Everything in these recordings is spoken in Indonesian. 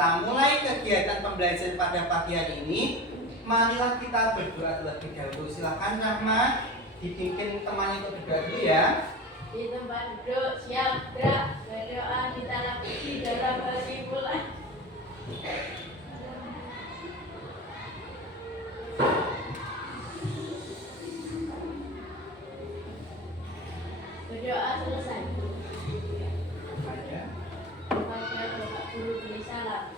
kita mulai kegiatan pembelajaran pada pagi hari ini, marilah kita berdoa terlebih dahulu. Silakan Rahma, dipimpin temannya untuk berdoa dulu ya. Di tempat duduk, siap, gerak, berdoa di tanah putih dalam hati mulai. Berdoa selesai. Kepada Bapak Guru beri salam.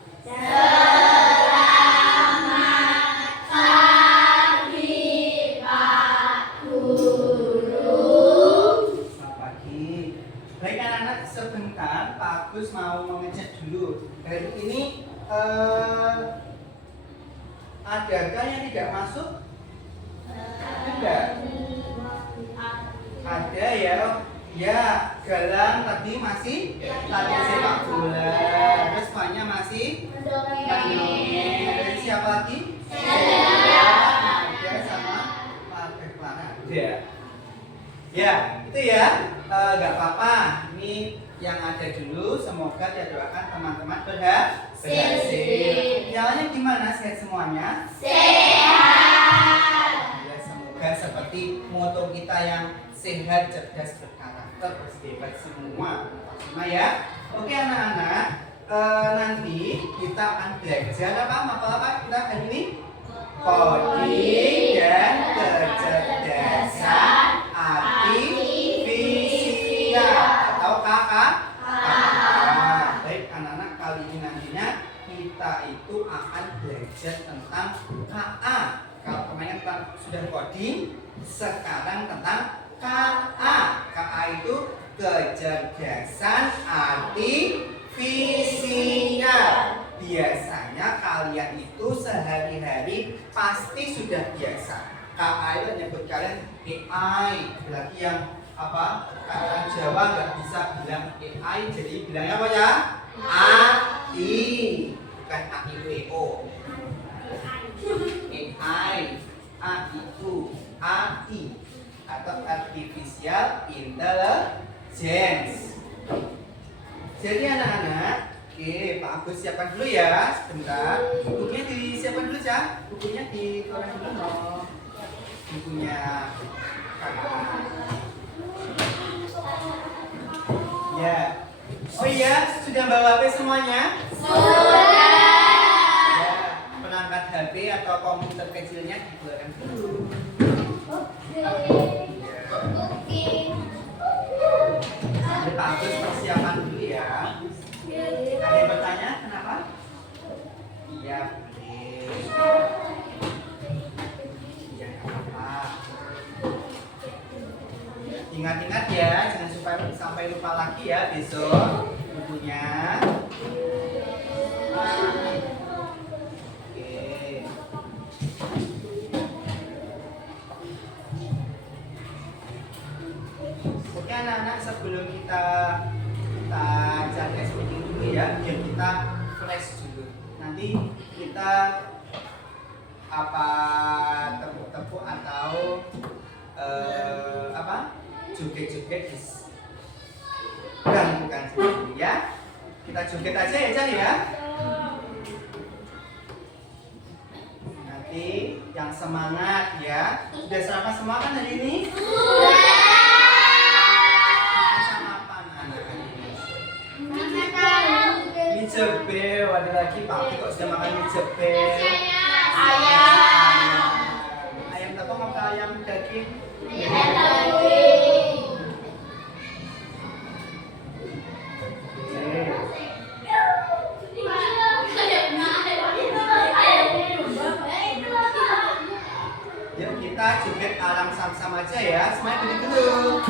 Sebentar, Pak Agus mau mengecek dulu. Hari ini adakah yang tidak masuk? Tidak. Ada ya. Ya, Galang tadi masih tadi sepak bola. Terus semuanya masih mendongeng. Dari siapa lagi? Ada sama Pak Clara. Ada. Ya, itu ya. Nggak apa-apa. Ini yang ada dulu, semoga didoakan teman-teman berhasil. Jalannya gimana? Sehat semuanya? Sehat. Ya, semoga seperti moto kita yang sehat, cerdas, berkarakter, berhebat semua. Ya. Oke anak-anak, nanti kita akan belajar apa kita hari ini? Coding dan kecerdasan artifisial atau kakak. Baik anak-anak, kali ini nantinya kita itu akan belajar tentang KA. Kalau kemarin kita sudah coding, sekarang tentang KA. KA itu kecerdasan artifisial. Biasanya kalian itu sehari-hari pasti sudah biasa. KA itu menyebut kalian AI. Lagi yang apa? Kata Jawa nggak bisa bilang AI, jadi bilangnya apa ya? AI, bukan AIWO. AI, A itu AI atau Artificial Intelligence. Jadi anak-anak, oke, Pak Agus siapkan dulu ya, sebentar. Bukunya disiapkan dulu ya. Bukunya dikeluarkan dulu no. Bukunya ya. Oh iya, sudah bawa HP semuanya? Sudah. Ya, perangkat HP atau komputer kecilnya dikeluarkan dulu. Jadi Pak Agus persiapan dulu ya. Ada yang bertanya kenapa? Iya, boleh. Iya, apa-apa. Ingat-ingat ya, jangan sampai lupa lagi ya besok bukunya. Oke anak-anak, sebelum kita cari speaking dulu ya, biar kita flash dulu. Nanti kita apa tepuk-tepuk atau joget-joget bukan sendiri ya. Kita joget aja ya Cari ya. Nanti yang semangat ya. Sudah sarapan semua kan hari ini? Mie jebel, ada lagi Pak kok sudah makan mie jebel. Ayam tepung apa ayam daging? Yuk kita joget alam sam-sam aja ya. Semuanya berdiri dulu.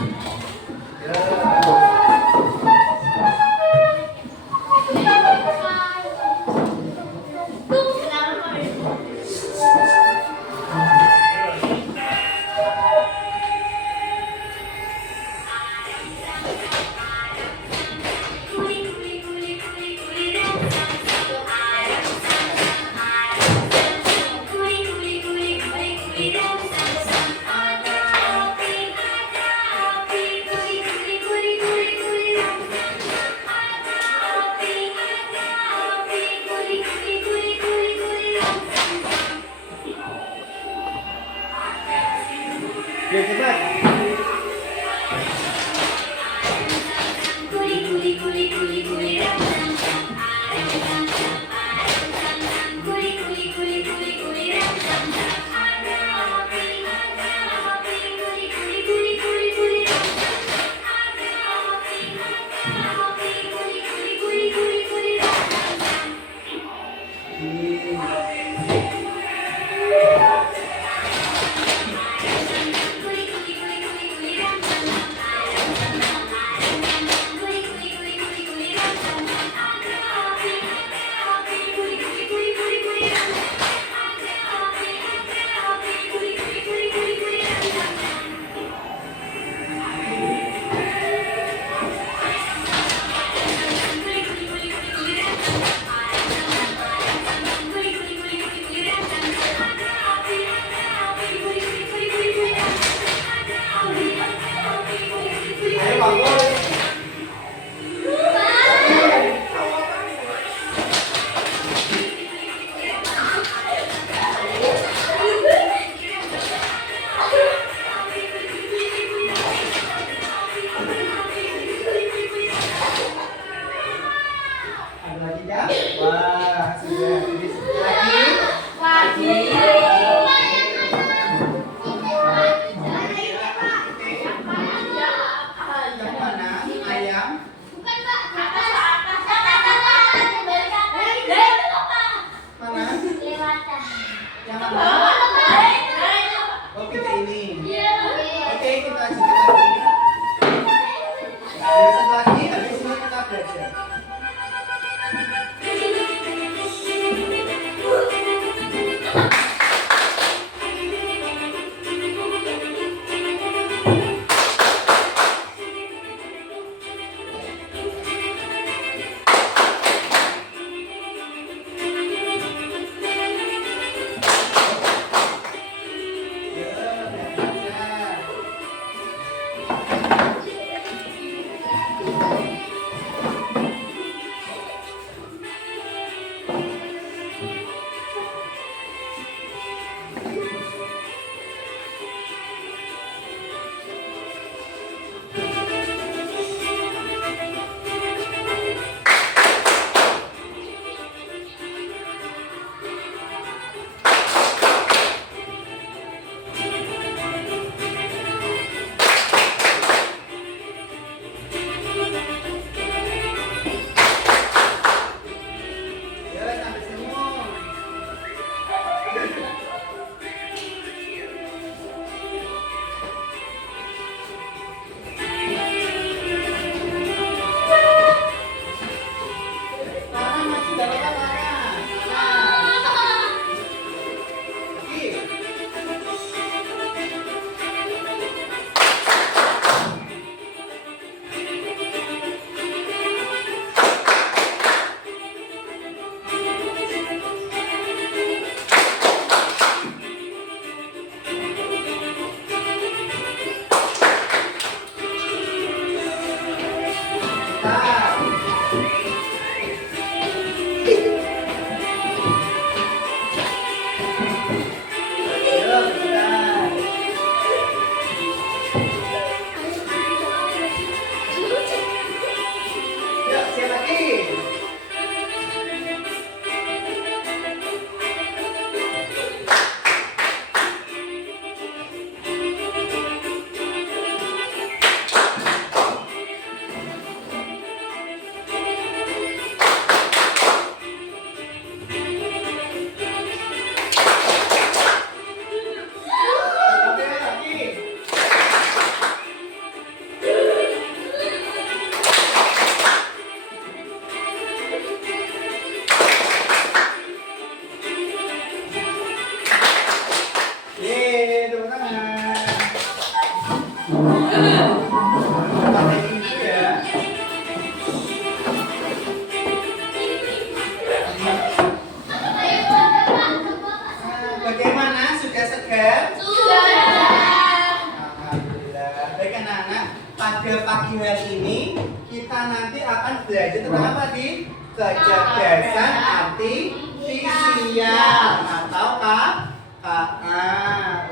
pada pagi hari ini kita nanti akan belajar tentang apa di kecerdasan artifisial atau KA.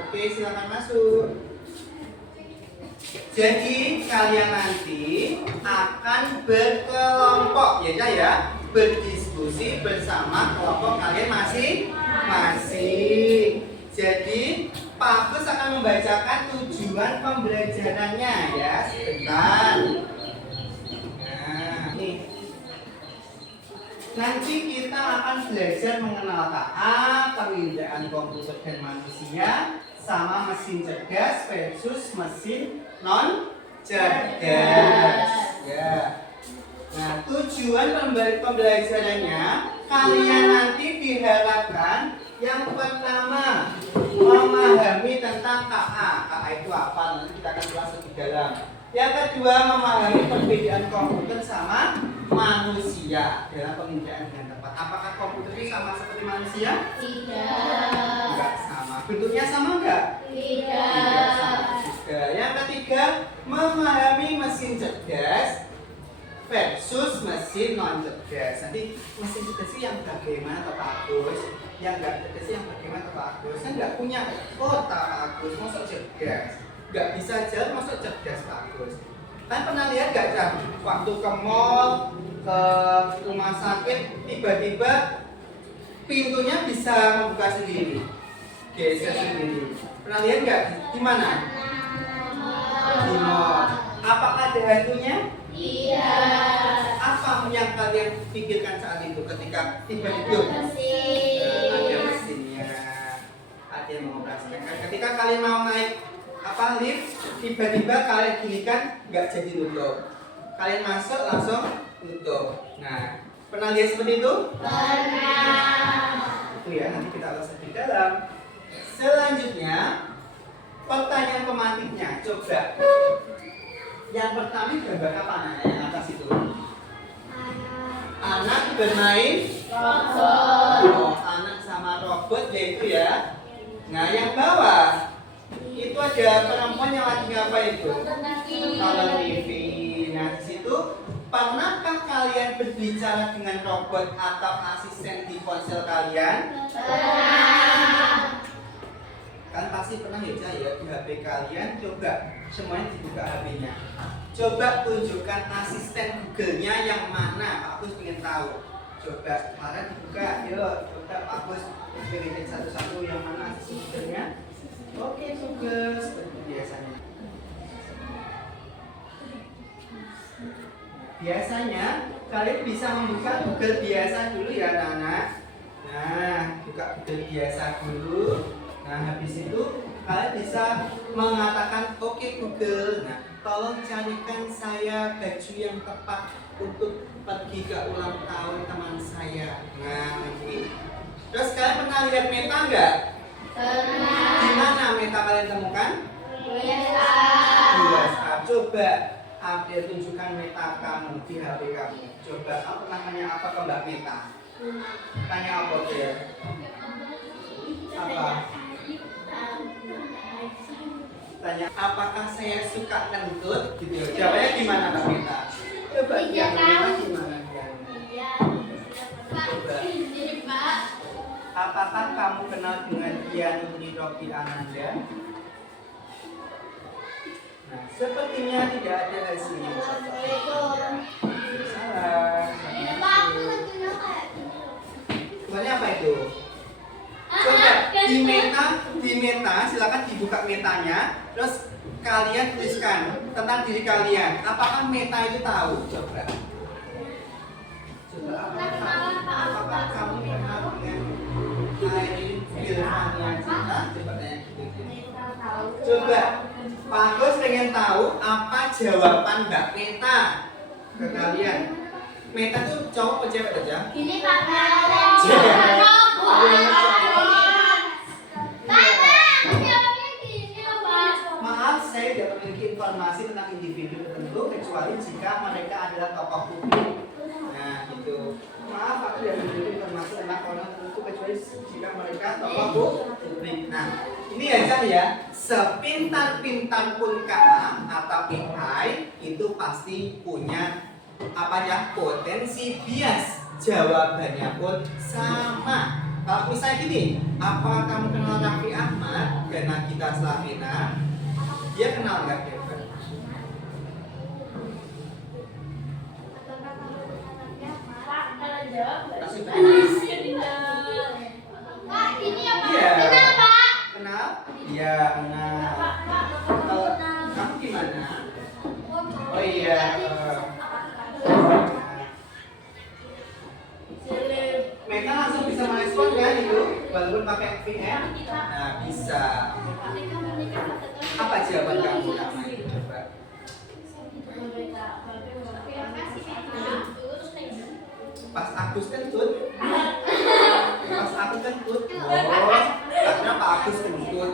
Oke, silakan masuk. Jadi kalian nanti akan berkelompok ya, berdiskusi bersama kelompok kalian masing-masing. Jadi Pak Agus akan membacakan tujuan pembelajarannya ya, sebentar. Nah, nih. Nanti kita akan belajar mengenal KA, pengerjaan komputer dan manusia, sama mesin cerdas versus mesin non cerdas. Ya. Nah, tujuan pembelajarannya kalian nanti diharapkan yang pertama memahami tentang KA. KA itu apa? Nanti kita akan bahas lebih dalam. Yang kedua memahami perbedaan komputer sama manusia dalam pengerjaan dengan tepat. Apakah komputer itu sama seperti manusia? Tidak. Enggak sama. Bentuknya sama enggak? Tidak sama juga. Yang ketiga memahami mesin cerdas versus mesin non cerdas. Nanti mesin cerdas yang bagaimana Pak Agus? Yang enggak cerdas yang bagaimana Pak Agus? Saya enggak punya otak Pak Agus, masuk cerdas. Enggak bisa jalan masuk cerdas Pak Agus. Kalian pernah lihat enggak Cak? Waktu ke mall, ke rumah sakit, tiba-tiba pintunya bisa membuka sendiri, geser sendiri. Pernah lihat enggak? Di mana? Di mall. Apakah ada hantunya? Tidak. Apa yang kalian pikirkan saat itu ketika tiba-tiba ada mesinnya, ada yang mengoperasikan? Ketika kalian mau naik lift, tiba-tiba kalian ginikan nggak jadi tutup. Kalian masuk langsung tutup. Nah, pernah lihat seperti itu? Pernah. Itu ya, nanti kita bahas lebih dalam. Selanjutnya, pertanyaan pemantiknya. Coba. Yang pertama gambar apa anaknya yang atas itu? Anak bermain Robot. Oh, anak sama robot yaitu ya. Nah, yang bawah itu ada perempuan yang lagi ngapa itu? Nonton TV. Nah, di situ pernahkah kalian berbicara dengan robot atau asisten di ponsel kalian? Pernah. Kan pasti pernah ya Cah, ya di HP kalian. Coba semuanya dibuka HP-nya. Coba tunjukkan asisten Google-nya yang mana. Pak Agus ingin tahu. Coba mana dibuka, yuk. Coba Pak Agus pilih satu-satu yang mana asisten Google-nya. Oke, Google seperti biasanya. Biasanya kalian bisa membuka Google biasa dulu ya anak-anak. Nah, buka Google biasa dulu. Nah, habis itu kalian bisa mengatakan oke Google. Nah, tolong carikan saya baju yang tepat untuk pergi ke ulang tahun teman saya. Nah, ini. Terus kalian pernah lihat Meta enggak? Pernah. Di mana Meta kalian temukan? Di WhatsApp. Coba update tunjukkan Meta kamu di HP kamu. Coba aku namanya apa ke Mbak Meta? Tanya apa dia? Apa? Tanya apakah saya suka kentut gitu. Jawabnya gimana Mbak Meta? Coba dia Meta gimana dia? Coba. Apakah kamu kenal dengan Diani Robi Ananda? Nah, sepertinya tidak ada hasilnya. Salah. Sebenarnya apa itu? Coba di meta, silakan dibuka metanya, terus kalian tuliskan tentang diri kalian. Apakah meta itu tahu? Coba. Apakah kamu kenal dengan Aileen Filmania Cinta? Coba tanya gitu. Coba, Pak Agus pengen tahu apa jawaban Mbak Meta ke kalian. Meta tuh cowok atau cewek aja? Ini Papa. Maaf, saya tidak memiliki informasi tentang individu tertentu kecuali jika mereka adalah tokoh publik. Nah, gitu. Maaf, aku tidak memiliki informasi tentang orang tertentu kecuali jika mereka tokoh publik. Nah, Ini aja ya, sepintar-pintar pun KA atau AI itu pasti punya apa ya, potensi bias. Jawabannya pun sama. Kalau misalnya gini, apa kamu kenal Raffi Ahmad dan Nagita Slavina? Dia kenal nggak Kevin? Pak, kalau jawab Masih nggak benar. Pak, ini apa? Iya. Kenal, Pak. Kenal? Iya, kenal. Kalau kamu gimana? Oh iya. Mereka langsung bisa merespon kan itu, walaupun pakai VM? Nah, bisa. Apa jawaban kamu nama itu coba? Pas Agus kentut? Pas aku kentut? Oh, kenapa Agus kentut?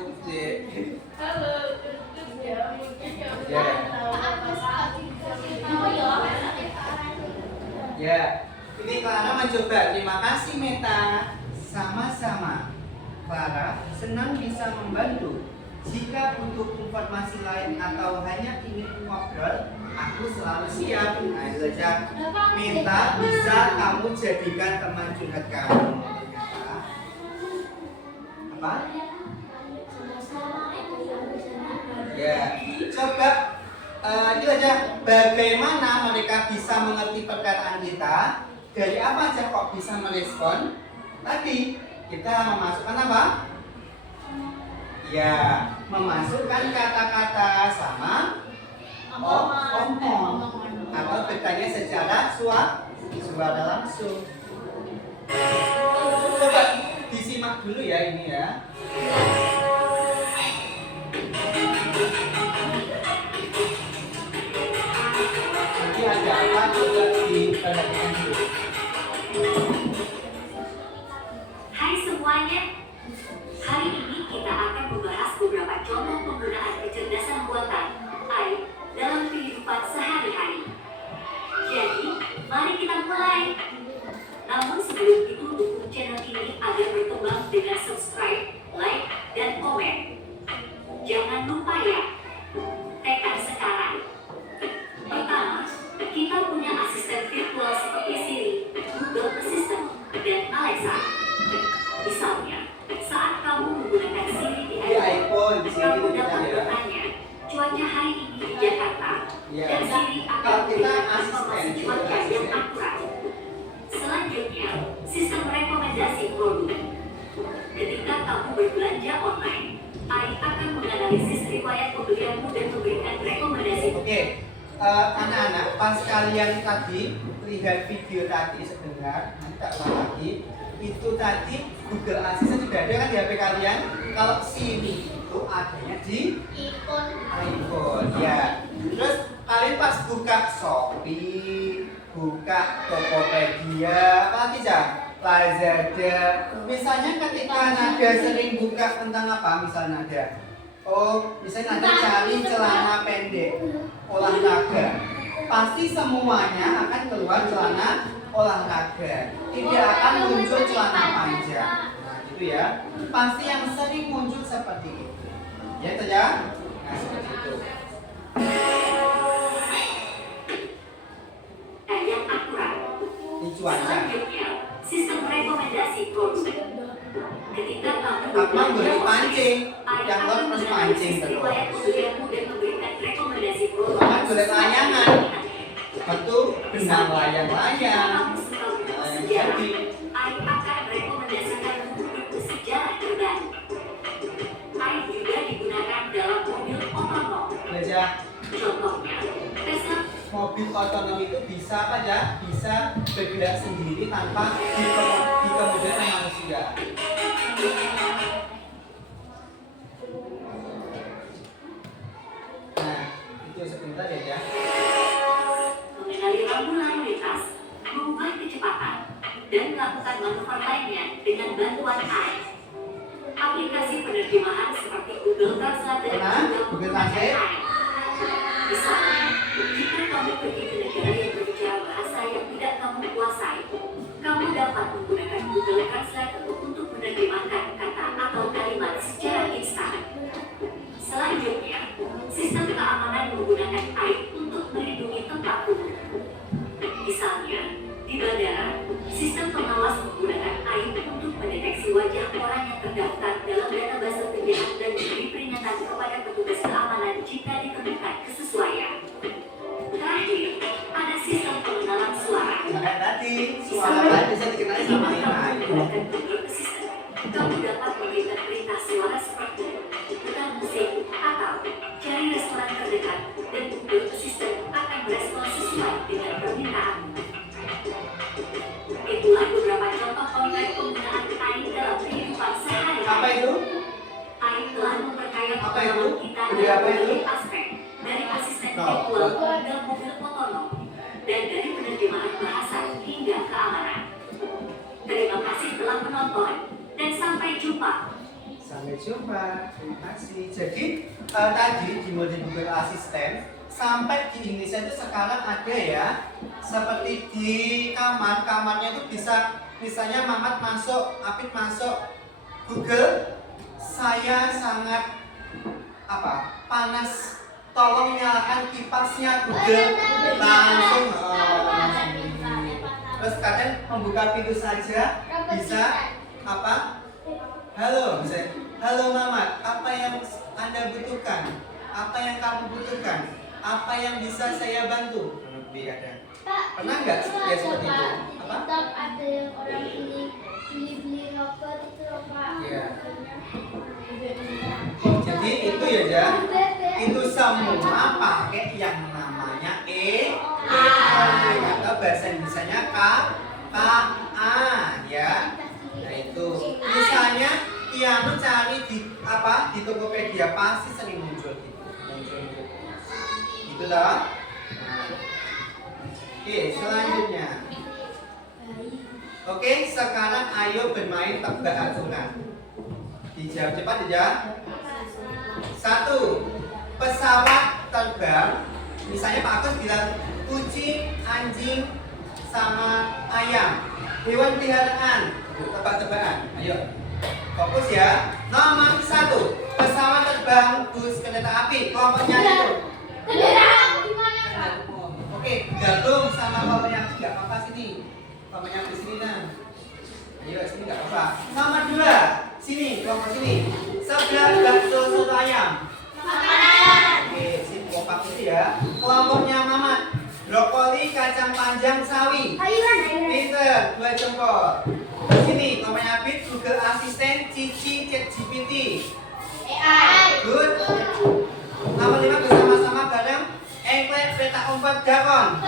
Ya, ini Clara mencoba. Terima kasih Meta. Sama-sama. Clara senang bisa membantu. Jika butuh informasi lain atau hanya ingin ngobrol, aku selalu siap. Nah, itu saja. Meta bisa kamu jadikan teman curhat kamu. Apa? Ya, coba itu aja. Bagaimana mereka bisa mengerti perkataan kita? Dari apa aja kok bisa merespon? Tadi kita memasukkan apa? Ya, memasukkan kata-kata sama omong atau bertanya secara suara langsung. Coba disimak dulu ya ini ya. Nanti ada apa coba diperhatikan dulu. Hai semuanya, hari ini kita akan membahas beberapa contoh penggunaan kecerdasan buatan AI dalam kehidupan sehari-hari. Jadi, mari kita mulai. Namun sebelum itu dukung channel ini agar berkembang dengan subscribe, like, dan komen. Jangan lupa ya, tekan sekarang. Pertama, kita punya asisten virtual seperti Siri, Google Assistant, dan Alexa. Misalnya, saat kamu menggunakan Siri di Ini iPhone, Siri kamu kita dapat ya. bertanya, cuaca hari ini di Jakarta, Ya, dan Siri akan kalau kita memberikan asisten, informasi cuaca yang akurat. Selanjutnya, sistem rekomendasi produk. Ketika kamu berbelanja online, AI akan menganalisis riwayat pembelianmu dan memberikan rekomendasi. Oke, anak-anak, pas kalian tadi lihat video tadi sebentar, nanti tak ulang lagi. Itu tadi Google Assistant juga ada kan di HP kalian. Kalau Siri itu adanya di iPhone, ya. Terus kalian pas buka Shopee, buka Tokopedia, apa lagi ya? Lazada. Misalnya ketika Nada sering buka tentang apa? Misalnya Nada. Oh, misalnya Nada cari celana pendek olahraga. Pasti semuanya akan keluar celana olahraga. Tidak akan muncul celana panjang. Nah, gitu ya. Pasti yang sering muncul seperti itu. Ya, itu ya. Nah, seperti itu. Yang akurat. Ini cuaca. Selanjutnya, sistem rekomendasi produk. Ketika kamu Akmal boleh pancing, yang lo harus pancing terus. riwayat pembelianmu dan memberikan rekomendasi produk. Akmal boleh layangan, betul benang layang-layang. Kamu suka buku sejarah, AI akan rekomendasikan buku sejarah terbaru. AI juga digunakan dalam mobil otonom. Belajar Contohnya, Tesla mobil otonom itu bisa apa ya? Bisa bergerak sendiri tanpa dikemudikan manusia. Nah, itu sebentar ya. mengenali rambu lalu lintas, mengubah kecepatan, dan melakukan manuver lainnya dengan bantuan AI. Aplikasi penerjemahan seperti Google Translate Pernah? juga Google menggunakan Translate? AI. Misalnya, jika kamu pergi ke negara yang berbicara bahasa yang tidak kamu kuasai, kamu dapat menggunakan Google Translate untuk menerjemahkan kata atau kalimat secara instan. Selanjutnya, sistem keamanan menggunakan AI untuk melindungi tempat umum. Misalnya, di bandara, sistem pengawas menggunakan AI untuk mendeteksi wajah orang yang terdaftar dalam database penjahat dan memberi peringatan kepada petugas keamanan jika ditemukan kesesuaian. Terakhir, ada sistem pengenalan suara. Kayak tadi, suara bisa dikenali sama AI. Menggunakan Google Assistant, kamu dapat memberikan perintah suara seperti putar musik atau cari restoran terdekat, dan Google Assistant akan merespon sesuai dengan permintaan. Itulah beberapa contoh konkret penggunaan AI dalam kehidupan sehari-hari. Apa itu? AI telah memperkaya Apa pengalaman itu? kita Jadi dalam apa itu? berbagai aspek, dari asisten No. virtual hingga mobil otonom, dan dari penerjemahan bahasa hingga keamanan. Terima kasih telah menonton, dan sampai jumpa. Sampai jumpa. Terima kasih. Jadi tadi di mode Google Assistant sampai di Indonesia itu sekarang ada ya, seperti di kamarnya itu bisa misalnya Mamat masuk, Apit masuk, Google, saya sangat panas, tolong nyalakan kipasnya Google, langsung terus kadang membuka pintu saja bisa halo misalnya, halo Mamat, apa yang Anda butuhkan, apa yang kamu butuhkan, apa yang bisa saya bantu? Pernah nggak ya seperti itu? Apa? TikTok ada yang orang beli rokok itu loh Pak. Iya. Jadi itu ya Ja, itu semua pakai yang namanya AI atau bahasa Indonesianya KA ya. Nah itu misalnya Tiano cari di Tokopedia pasti sering muncul gitu. Gitu toh? Nah. Oke, selanjutnya. Oke, sekarang ayo bermain tebak aturan. Dijawab cepat ya. 1. Pesawat terbang. Misalnya Pak Agus bilang kucing, anjing, sama ayam. Hewan peliharaan. Tebak-tebakan. Ayo. Fokus ya. Nomor 1. Pesawat terbang, bus, kereta api. Kelompoknya itu. Kendaraan gimana Pak? Oke, gabung sama kelompok yang nggak apa-apa sini. Kelompok yang di sini nah. Ayo sini nggak apa-apa. Nomor 2. Sini, kelompok sini. Sebelah bakso soto ayam. Makanan. Oke, sini kompak itu ya. Kelompoknya Mamat. Brokoli, kacang panjang, sawi. Ayuan. Pinter, 2 jempol. Sini, kelompoknya Bit, Google Assistant, Cici, ChatGPT. AI. Good. Nomor 5 bersama-sama bareng. Engklek, petak umpet, dakon.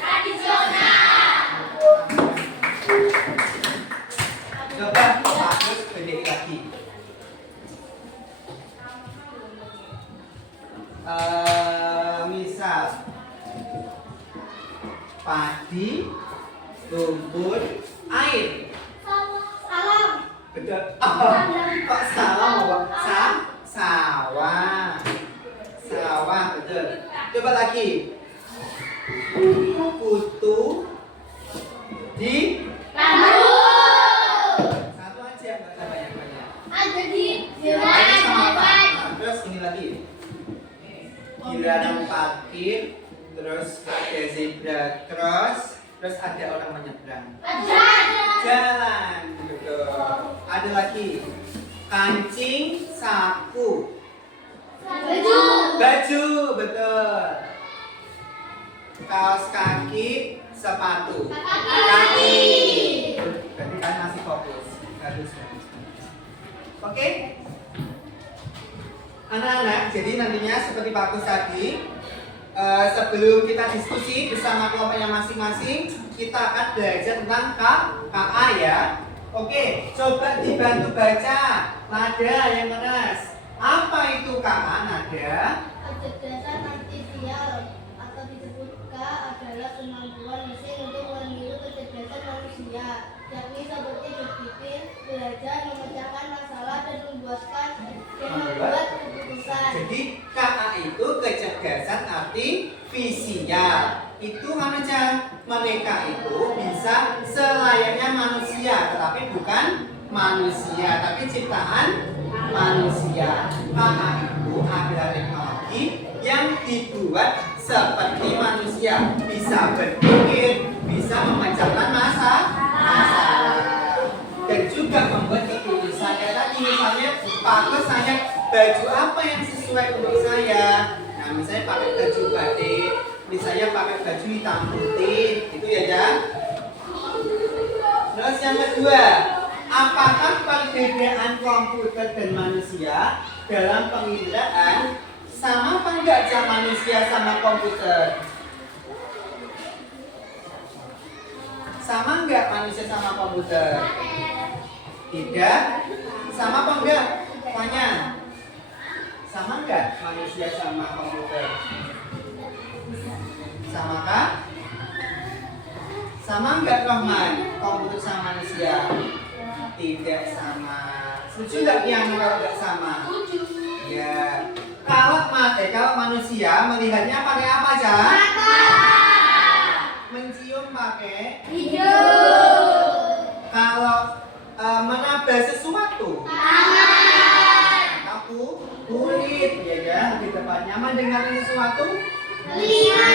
Tradisional. Coba bagus berdiri lagi. Misal padi, rumput, air. Salam. Betul. Kok salah mau sawah. Sawah betul. Coba lagi. Kutu di satu aja nggak usah banyak-banyak. Ada di Ini sama apa? Terus ini lagi. Giliran parkir, terus ada zebra cross, terus ada orang menyeberang. Jalan, betul. Ada lagi. Kancing, sapu. Baju, betul. Kaos kaki, sepatu. Kaki. Berarti kan masih fokus. Harus. Oke. Anak-anak, jadi nantinya seperti Pak Agus tadi, sebelum kita diskusi bersama kelompoknya masing-masing, kita akan belajar tentang KA ya. Oke, coba dibantu baca nada yang keras. Apa itu KA nada? Kecerdasan artifisial atau disebut K adalah kemampuan mesin untuk meniru kecerdasan manusia, yakni seperti berpikir, belajar, memecahkan masalah dan membuat keputusan. Jadi KA itu kecerdasan artifisial. Itu mana Chan? mereka itu bisa selayaknya manusia, tetapi bukan manusia, tapi ciptaan manusia. KA itu adalah teknologi yang dibuat seperti manusia, bisa berpikir, bisa memecahkan masalah, dan juga membuat keputusan. Kayak tadi misalnya, Pak Agus tanya baju apa yang sesuai untuk saya. Nah, misalnya pakai baju batik, misalnya pakai baju hitam putih, itu ya Jan. Terus yang kedua, apakah perbedaan komputer dan manusia dalam penginderaan sama apa enggak Jan, manusia sama komputer? Sama enggak manusia sama komputer? Tidak. Sama apa enggak? Tanya. Sama enggak manusia sama komputer? Sama kah? Sama enggak Rahman? Komputer sama manusia? Tidak sama. Setuju enggak yang kalau enggak sama? Ya. Kalau manusia melihatnya pakai apa aja? Mencium pakai hidung. Kalau menaba sesuatu, aku kulit, ya kan? Di tepatnya mendengar sesuatu, Telinga.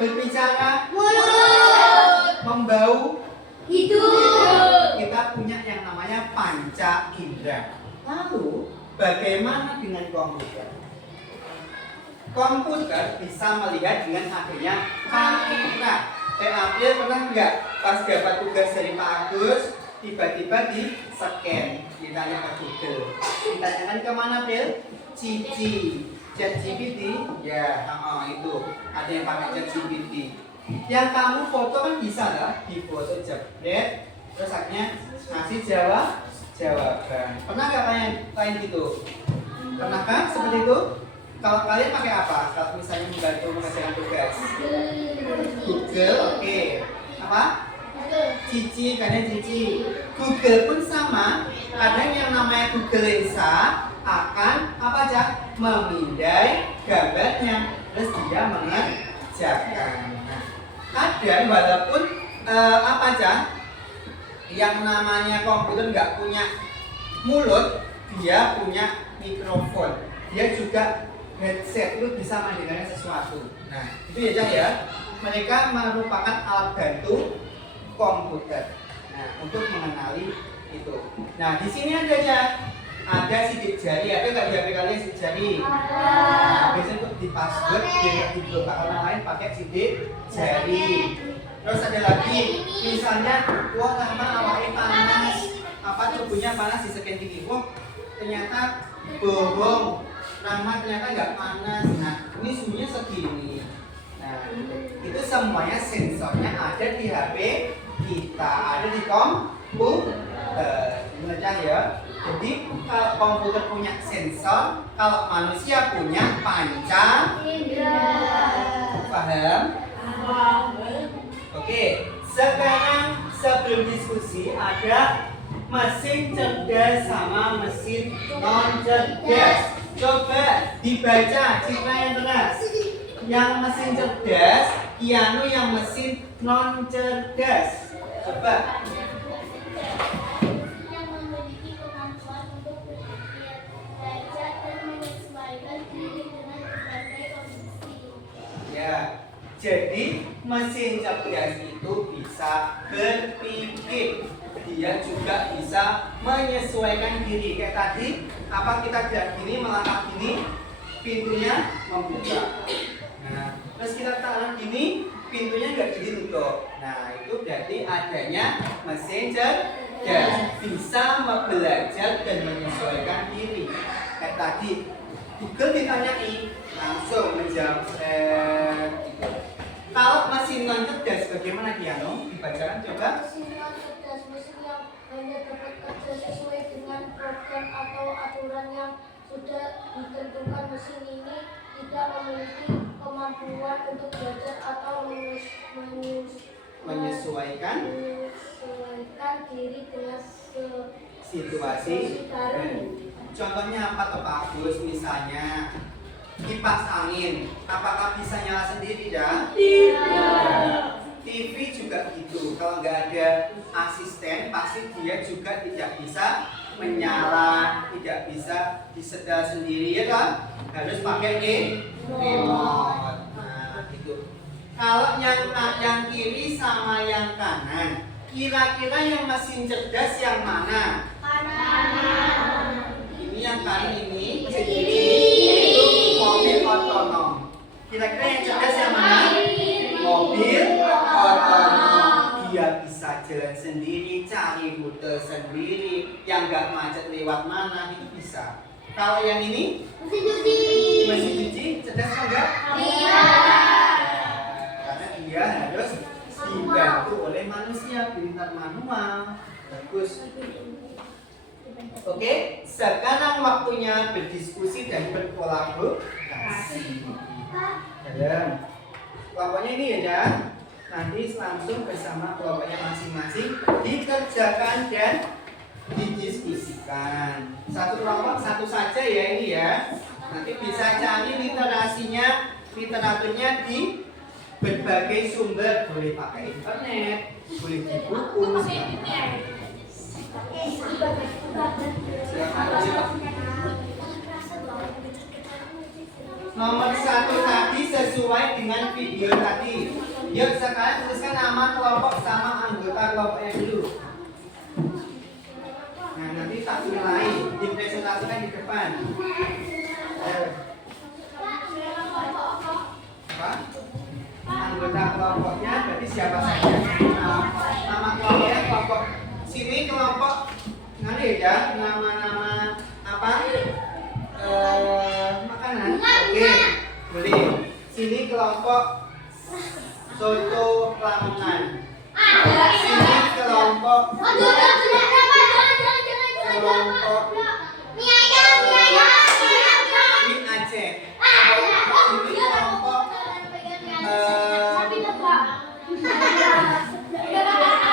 berbicara, Mulut. membau, Hidung. kita punya yang namanya panca indera. Lalu bagaimana dengan komputer? Komputer bisa melihat dengan adanya kamera. April pernah nggak pas dapat tugas dari Pak Agus tiba-tiba di scan, ditanya ke Google, ditanyakan kemana April? Cici, ChatGPT, ya, itu ada yang pakai ChatGPT. Yang kamu foto kan bisa lah, di foto jebret, terus akhirnya ngasih jawaban. Pernah nggak kalian gitu? Pernahkah seperti itu? Kalau kalian pakai apa? Kalau misalnya membantu mengerjakan tugas? Google, oke. Apa? Cici, karena Cici. Google pun sama. Kadang yang namanya Google Lensa akan apa aja? Memindai gambarnya, terus dia mengerjakan. Nah, kadang walaupun apa aja? Yang namanya komputer nggak punya mulut, dia punya mikrofon. Dia juga headset, itu bisa mendengarkan sesuatu. Nah, itu ya Cah ya. Mereka merupakan alat bantu komputer. Nah, untuk mengenali itu. Nah, di sini ada Cah. Ada sidik jari. Ada nggak di HP kalian sidik jari? Nah, biasanya untuk di password, di blokir orang lain pakai sidik jari. Terus ada lagi, misalnya, wah lama awalnya panas, apa tubuhnya panas di scan gini. Wah, ternyata bohong. Rahmat ternyata nggak panas. Nah, ini suhunya segini. Nah, itu semuanya sensornya ada di HP kita, ada di komputer. Mudah ya. Jadi kalau komputer punya sensor, kalau manusia punya panca indera. Paham? Oke. Sekarang sebelum diskusi ada mesin cerdas sama mesin non cerdas. Coba dibaca citra yang teras. Yang mesin cerdas, Kianu yang mesin non cerdas. Coba. Yang memiliki kemampuan untuk berpikir, belajar dan menyesuaikan diri dengan berbagai kondisi. Ya. Jadi mesin cerdas itu bisa berpikir. Dia juga bisa menyesuaikan diri. Kayak tadi, apa kita gerak gini, melangkah gini, pintunya membuka. Nah, terus kita taruh gini, pintunya nggak jadi tutup. Nah, itu berarti adanya mesin cerdas, bisa belajar dan menyesuaikan diri. Kayak tadi, Google ditanyai, langsung menjawab gitu. Kalau mesin non cerdas, bagaimana Kiano? Dibacakan coba. Mesin non cerdas, mesin yang hanya dapat kerja sesuai dengan program atau aturan yang sudah ditentukan. Mesin ini tidak memiliki kemampuan untuk belajar atau menyesuaikan diri dengan situasi baru. Contohnya apa tuh Pak Agus? Misalnya kipas angin, apakah bisa nyala sendiri ya? TV juga gitu, kalau nggak ada asisten pasti dia juga tidak bisa menyala, tidak bisa disetel sendiri ya kan? Harus pakai remote. Nah gitu. Kalau yang kiri sama yang kanan, kira-kira yang mesin cerdas yang mana? Ini yang kanan ini mesin kiri itu mobil otonom. Kira-kira yang cerdas yang mana? Mobil otonom. Dia bisa jalan sendiri, cari rute sendiri, yang nggak macet lewat mana itu bisa. Kalau yang ini mesin cuci cerdas enggak? Iya. Karena dia harus dibantu oleh manusia, pintar manual. Bagus. Oke, sekarang waktunya berdiskusi dan berkolaborasi. Kelompoknya ini ya, nanti langsung bersama kelompoknya masing-masing dikerjakan dan didiskusikan. Satu kelompok satu saja ya ini ya. Nanti bisa cari literaturnya di berbagai sumber, boleh pakai internet, boleh di buku. Nomor 1 tadi sesuai dengan video tadi. Yuk sekarang tuliskan nama kelompok sama anggota kelompoknya dulu. Nah nanti tak nilai, dipresentasikan di depan. Apa? Anggota kelompoknya berarti siapa saja? Nama kelompoknya kelompok sini kelompok nanti ya nama-nama apa? Makanan. Oke, boleh. Sini kelompok soto Lamongan. Sini kelompok mie Aceh. Sini kelompok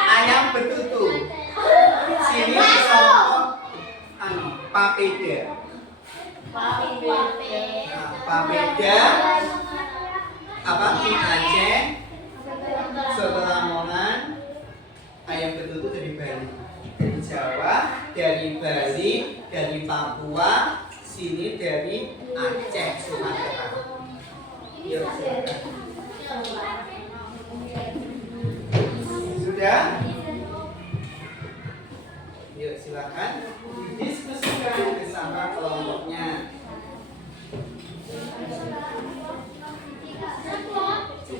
ayam betutu. Sini kelompok papeda. Papeda apa mie Aceh, soto Lamongan, ayam betutu dari Bali, dari Jawa, dari Bali, dari Papua, sini dari Aceh, Sumatera. Yuk, silakan. Sudah? Yuk silakan didiskusikan bersama kelompoknya.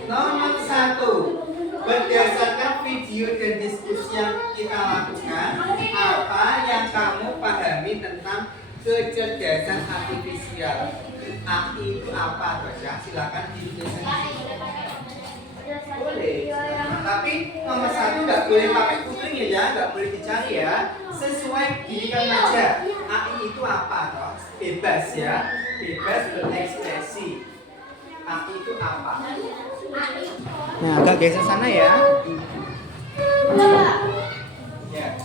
Nomor 1, berdasarkan video dan diskusi yang kita lakukan, apa yang kamu pahami tentang kecerdasan artifisial? AI itu apa, Tasya? Silakan dituliskan. Boleh. Tapi nomor 1 nggak boleh pakai kuping ya, nggak boleh dicari ya. Sesuai dirikan aja. AI itu apa, toh? Bebas ya, bebas berekspresi. AI itu apa? Nah, agak geser sana ya. Ya.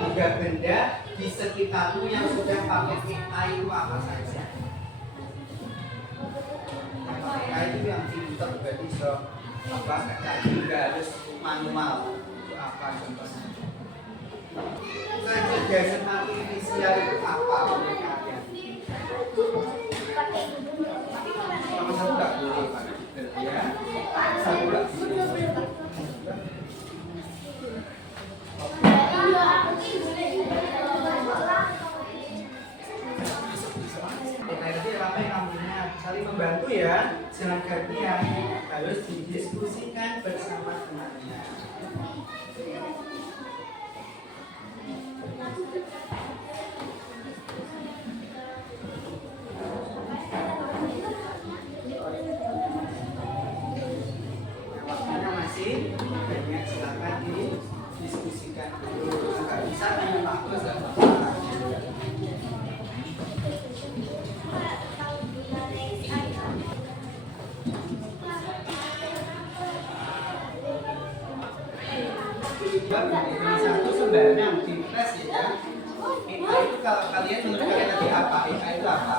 Tiga benda di sekitarmu yang sudah pakai AI itu apa saja? AI itu yang pintar berarti so apa? Juga harus manual. Itu apa contohnya? Kecerdasan artifisial itu apa menurut kalian? Nomor 1 nggak boleh pakai ya. 1 nggak boleh. Nanti ramai kamunya saling membantu ya, jangan gantian, harus didiskusikan bersama temannya. Waktunya masih banyak, silakan didiskusikan dulu. Nggak bisa minum waktu sama. Satu sembarang di tes ya. AI itu kalau kalian menurut kalian tadi apa? AI itu apa?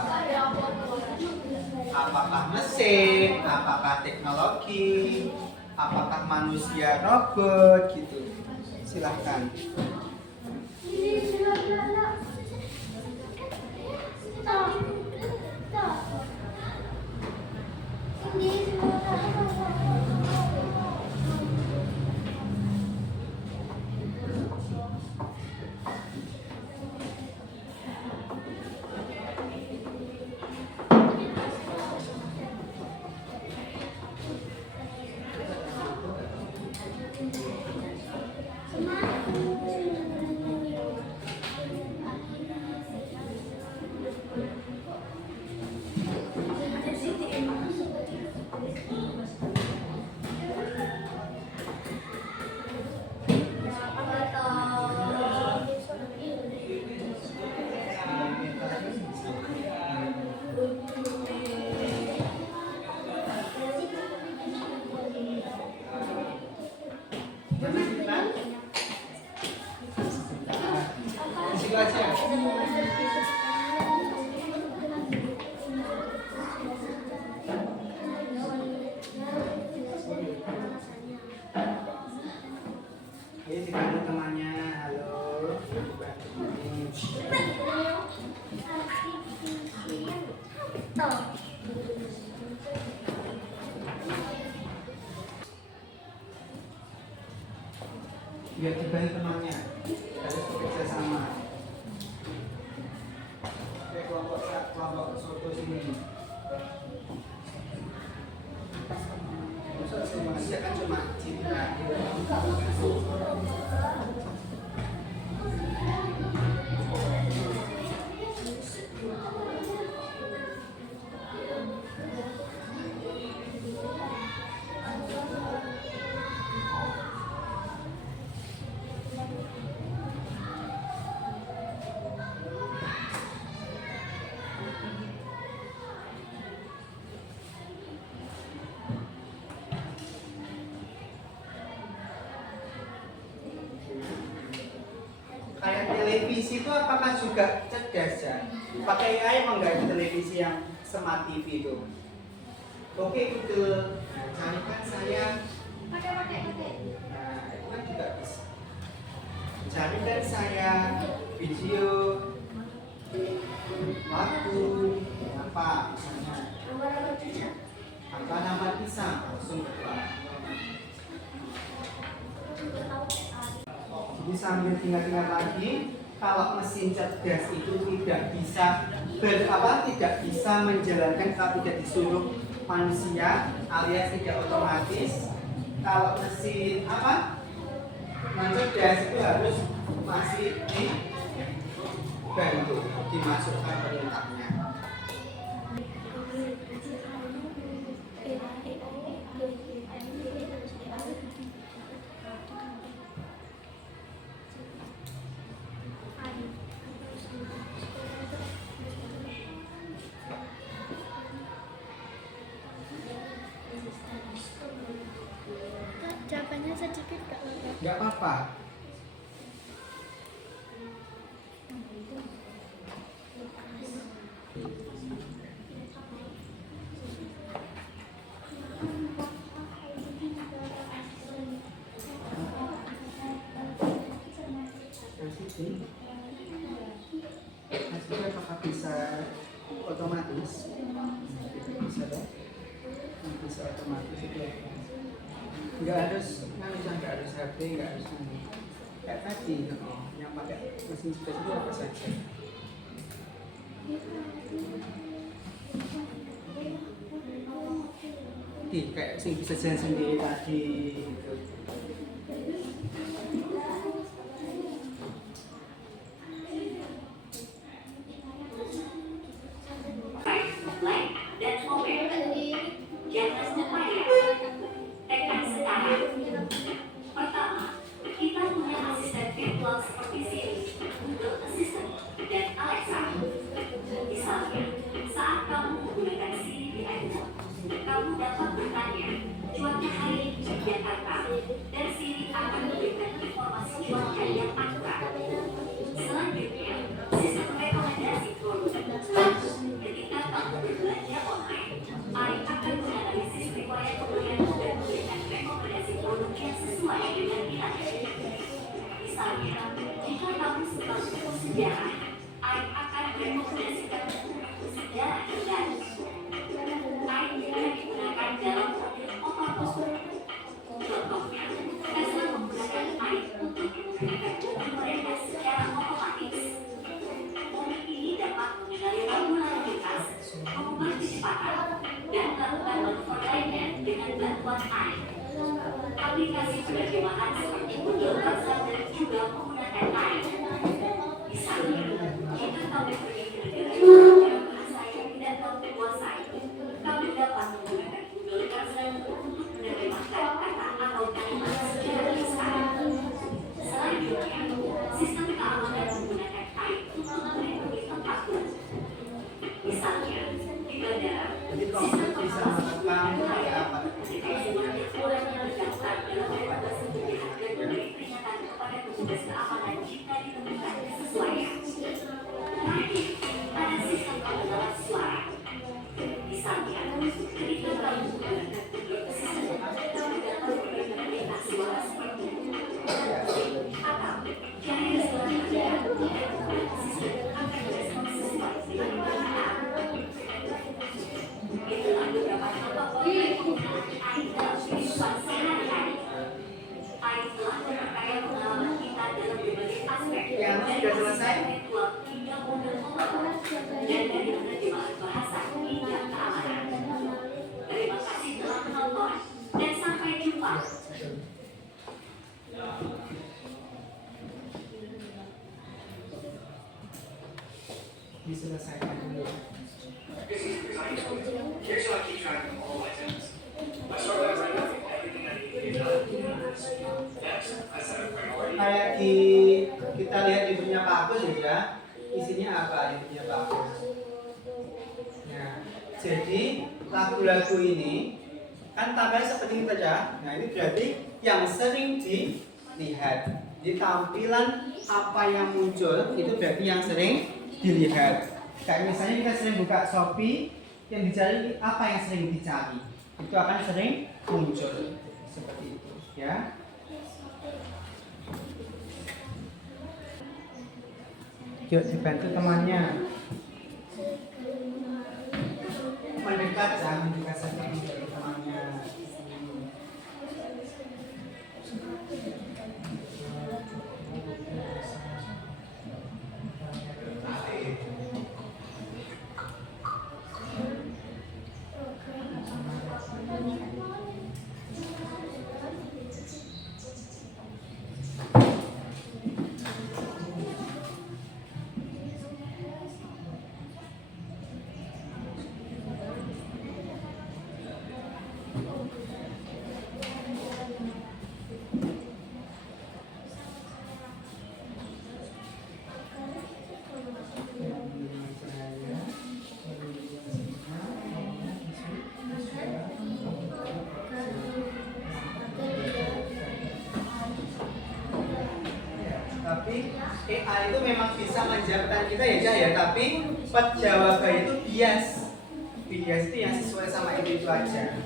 Apakah mesin? Apakah teknologi? Apakah manusia robot gitu? Silahkan. Situ aja. Ayo dibantu temannya. Halo. Biar dibantu temannya. Harus bekerja sama. Oke, kelompok soto sini. Masa semuanya kan cuma cinta. Kayak televisi itu apakah juga cerdas ya? Pakai AI emang nggak ada televisi yang smart TV itu? Oke betul. Nah, carikan saya. Nah itu kan juga bisa. Carikan saya video lagu apa misalnya. Apa nama pisang langsung keluar. Jadi sambil ingat-ingat lagi, kalau mesin cerdas itu tidak bisa menjalankan kalau tidak disuruh manusia alias tidak otomatis. Kalau mesin cerdas itu harus masih dibantu, dimasukkan perintahnya. Jawabannya sedikit gak apa-apa. Nggak apa-apa. Hasilnya apakah bisa otomatis? Bisa dong. Bisa otomatis itu. Nggak harus HP, nggak harus kayak tadi yang pakai mesin cerdas itu apa saja. Kayak sing bisa jalan sendiri tadi gitu. Like dan komen. Jangan lupa ya. Tekan sekarang. Pertama, kita punya asisten virtual seperti Siri, Google Assistant, dan Alexa. Misalnya, saat kamu menggunakan Siri di iPhone, kamu dapat bertanya, cuaca hari ini di Jakarta, dan Siri akan memberikan informasi bahasa yang akurat. Selanjutnya, sistem rekomendasi produk. Ketika kamu berbelanja online, AI akan menganalisis riwayat pembelian dan memberikan rekomendasi produk yang sesuai dengan minatnya. Misalnya, jika kamu suka buku sejarah, AI akan merekomendasikan buku sejarah terbaru. AI juga digunakan dalam mobil otonom. Contohnya, Tesla menggunakan AI untuk menggunakan mobil mereka secara otomatis. Mobil ini dapat mengenali lampu lalu lintas, mengubah kecepatan, dan melakukan manuver lainnya dengan bantuan AI. Aplikasi penerjemahan seperti Google Translate juga menggunakan AI. Misalnya, jika kamu pergi ke negara yang belajar bahasa yang tidak kamu kuasai, kamu dapat menggunakan Google Translate untuk menerjemahkan kata atau kalimat secara instan. Selanjutnya, sistem keamanan menggunakan AI untuk melindungi tempat umum. Misalnya, di bandara, Jadi kalau sistem bisa pengawas menekan menggunakan kayak AI apa? mendeteksi banyak orang yang terdaftar dalam rekomendasi penjahat dan memberi peringatan kepada petugas keamanan jika ditemukan kesesuaian. Terakhir, ada sistem pengenalan suara. Misalnya, ketika kamu menggunakan Google Assistant, kamu dapat memberikan perintah suara seperti atau cari suara Anda, dan Google Assistant akan merespons sesuai dengan perkataan. Itulah beberapa contoh konkret penggunaan AI dalam kehidupan sehari-hari. AI telah memperkaya pengalaman kita dalam berbagai aspek, Yang dari sudah selesai? virtual hingga mobil otonom, dan dari penerjemahan bahasa hingga keamanan. Terima kasih telah menonton, dan sampai jumpa. Diselesaikan dulu. Here's how I keep track of all my tasks. I start by writing everything I need to get done. Next, I set a priority. Kayak di kita lihat YouTube-nya Pak Agus ya, isinya apa YouTube-nya Pak Agus? Ya, jadi lagu-lagu ini kan tampilnya seperti ini saja. Nah ini berarti yang sering dilihat. Di tampilan apa yang muncul itu berarti yang sering dilihat. Kayak misalnya kita sering buka Shopee, yang dicari apa yang sering dicari itu akan sering muncul seperti itu ya. Yuk dibantu temannya mendekat, jangan mendekat saja menjadi temannya. Tapi AI itu memang bisa menjawabkan kita ya, tapi jawabannya itu bias itu yang sesuai sama itu aja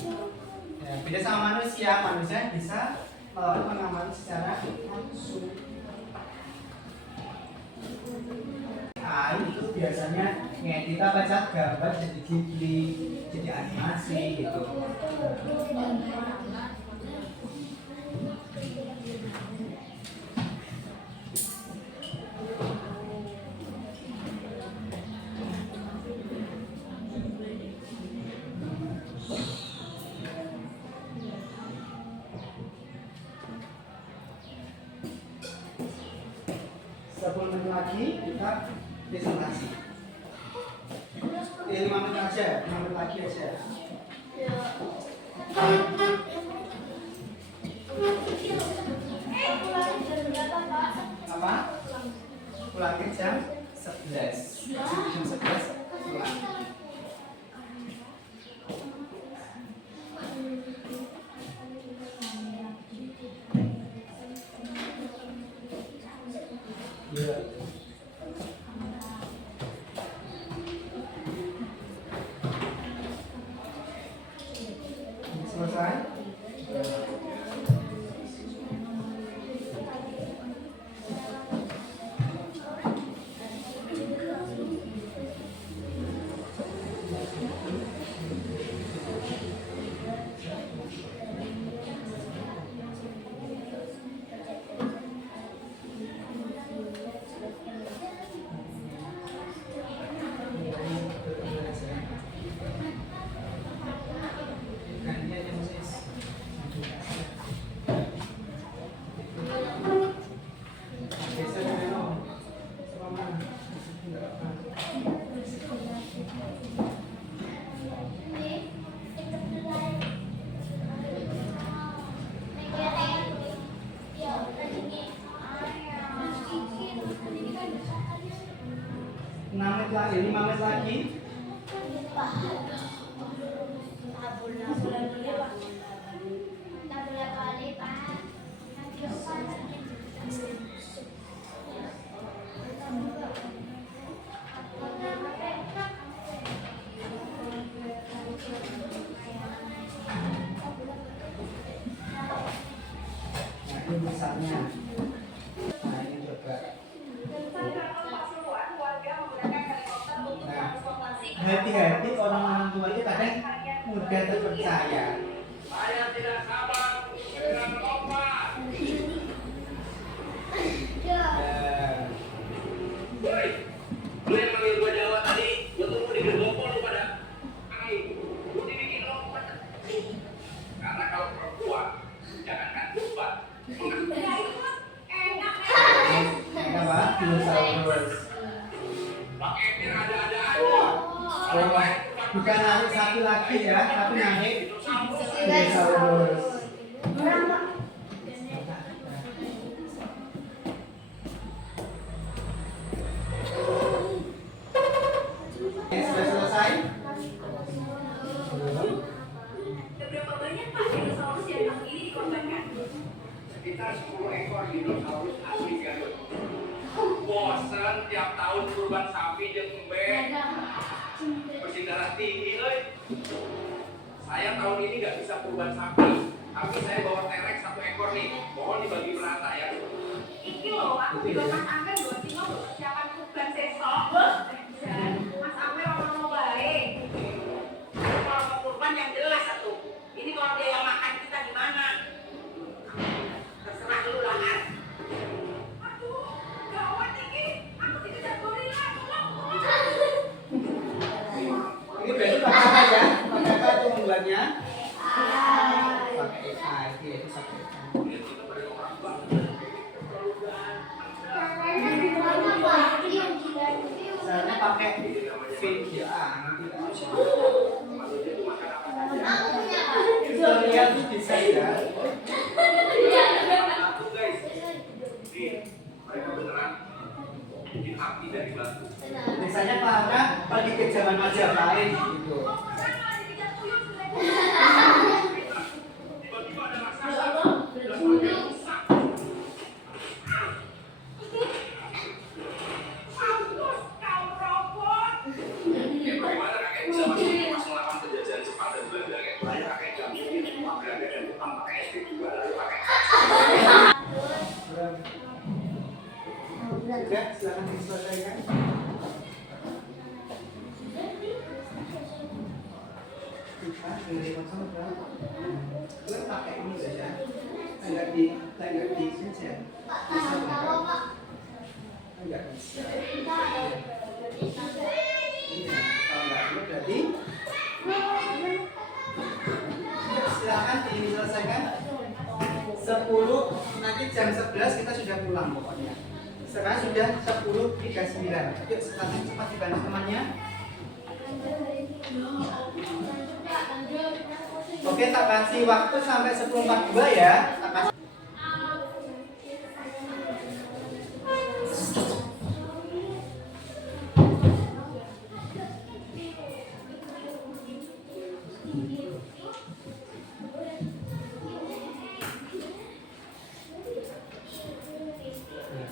ya, beda sama manusia bisa melakukan pengamatan secara langsung. AI itu biasanya ngedit baca gambar jadi Ghibli, jadi animasi gitu. Sebelum lagi kita presentasi. 5 menit aja, 5 menit lagi aja. Apa? Pulangnya jam 11. Jam 11 pulang. lagi, 5 menit lagi. Nah, ini misalnya. Nah, ini coba. Nah, hati-hati orang-orang tua itu kadang mudah terpercaya. Saya tidak sabar dengan opa. Woi, lu yang manggil gua Jawa tadi, gua tunggu di gerbong lu pada. Lu dibikin lompat. Karena kalau perempuan, jangankan lupa. Apa? Dinosaurus. Pakai mir ada-ada aja. Oh, bukan naik satu lagi ya, tapi naik dinosaurus. Sudah selesai? Seberapa banyak Pak dinosaurus yang tahun ini dikorbankan? Sekitar 10 ekor dinosaurus asli Garut. Bosen tiap tahun kurban sapi jeung embek. Berdarah tinggi, euy. Saya tahun ini nggak bisa kurban sapi, tapi saya bawa T-Rex 1 ekor nih. Mohon dibagi merata ya. Iki loh, aku juga Mas Angga dua tim lo persiapan kurban sesok. Mas Angga mau balik. Kalau mau kurban yang jelas satu. Ini kalau dia yang makan kita gimana? Terserah lu lah kan. Aduh, gawat ini. Aku dikejar gorila. Ini berarti pakai apa ya? Pakai apa itu membuatnya? Pakai AI, itu pakai AI. Caranya pakai video nanti tutorial itu bisa ya. Aku guys, nih mereka beneran bikin api dari batu. Biasanya Clara pergi ke zaman Majapahit gitu. Tiba-tiba ada raksasa dan mereka rusak. Mampus kau robot. Ya bagaimana kakek bisa masuk melawan penjajahan Jepang dan Belanda kayak banyak kakek jam ini cuma Belanda dan Jepang pakai SD juga lalu pakai. Sudah, silakan diselesaikan. Kita dari kosong berapa? Gue pakai ini saja. Enggak di saja. Bisa enggak? Enggak bisa. Iya, kalau enggak itu berarti silakan diselesaikan. 10 nanti jam 11 kita sudah pulang pokoknya. Sekarang sudah 10.39. Yuk silakan cepat dibantu temannya. Oke, tak kasih waktu sampai 10.42 ya. Tak kasih.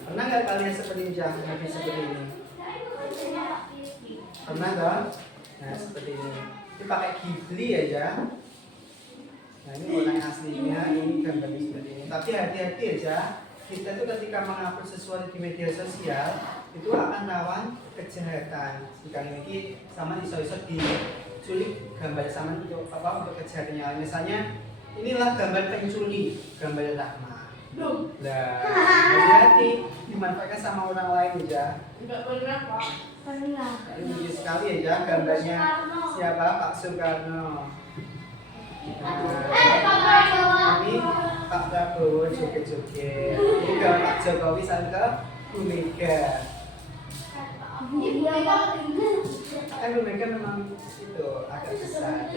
Pernah nggak kalian seperti ini seperti ini? Pernah dong? Nah seperti ini. Ini pakai Ghibli aja. Nah ini warna aslinya, ini gambarnya seperti ini. Tapi hati-hati aja. Kita tuh ketika mengupload sesuatu di media sosial itu akan rawan kejahatan. Jika ini sama iso-iso diculik gambar sama untuk apa? Untuk kejahatannya. Misalnya inilah gambar pencuri, gambar Rahma. Nah, hati-hati dimanfaatkan sama orang lain aja. Tidak pernah, Pak. Pernah. Ini lucu sekali ya gambarnya siapa? Pak Soekarno. Nah, ini Pak Prabowo joget-joget. Ini gambar Pak Jokowi sama Bu Mega. Bu Mega memang itu agak besar.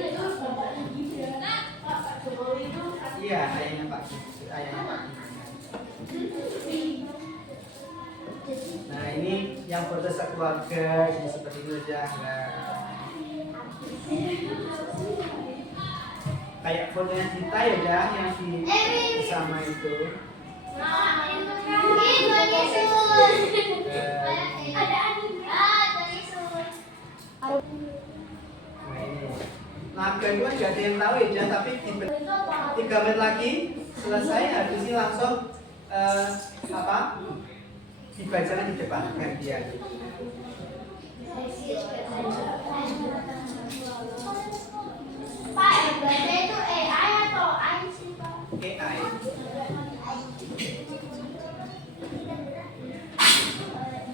Iya, ayahnya Pak. Ayahnya Pak. Nah ini yang Yang foto sekeluarga jadi seperti itu aja. Kayak fotonya kita ya Dah, yang di sama itu. Naga itu kan gak ada yang tahu ya, tapi 3 menit lagi selesai, habis ini langsung dibacakan di depan gantian. Pak, baca itu AI atau AI sih Pak? AI.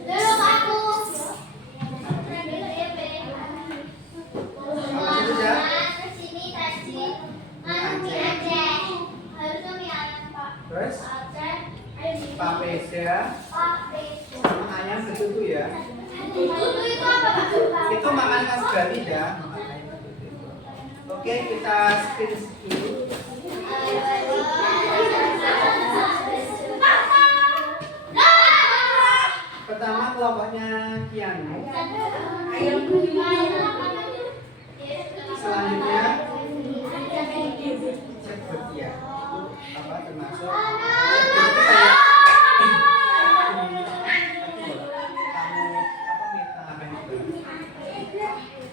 Dulu aku. Kesini tadi mie Aceh. Harusnya mie ayam Pak. Terus Aceh. papeda Pape. sama ayam betutu ya. Betutu itu apa Pak? Itu makanan khas Bali ya. Oke, kita screen dulu. Pertama kelompoknya Kianu. Selanjutnya Sepertia. Apa termasuk? Itu kayak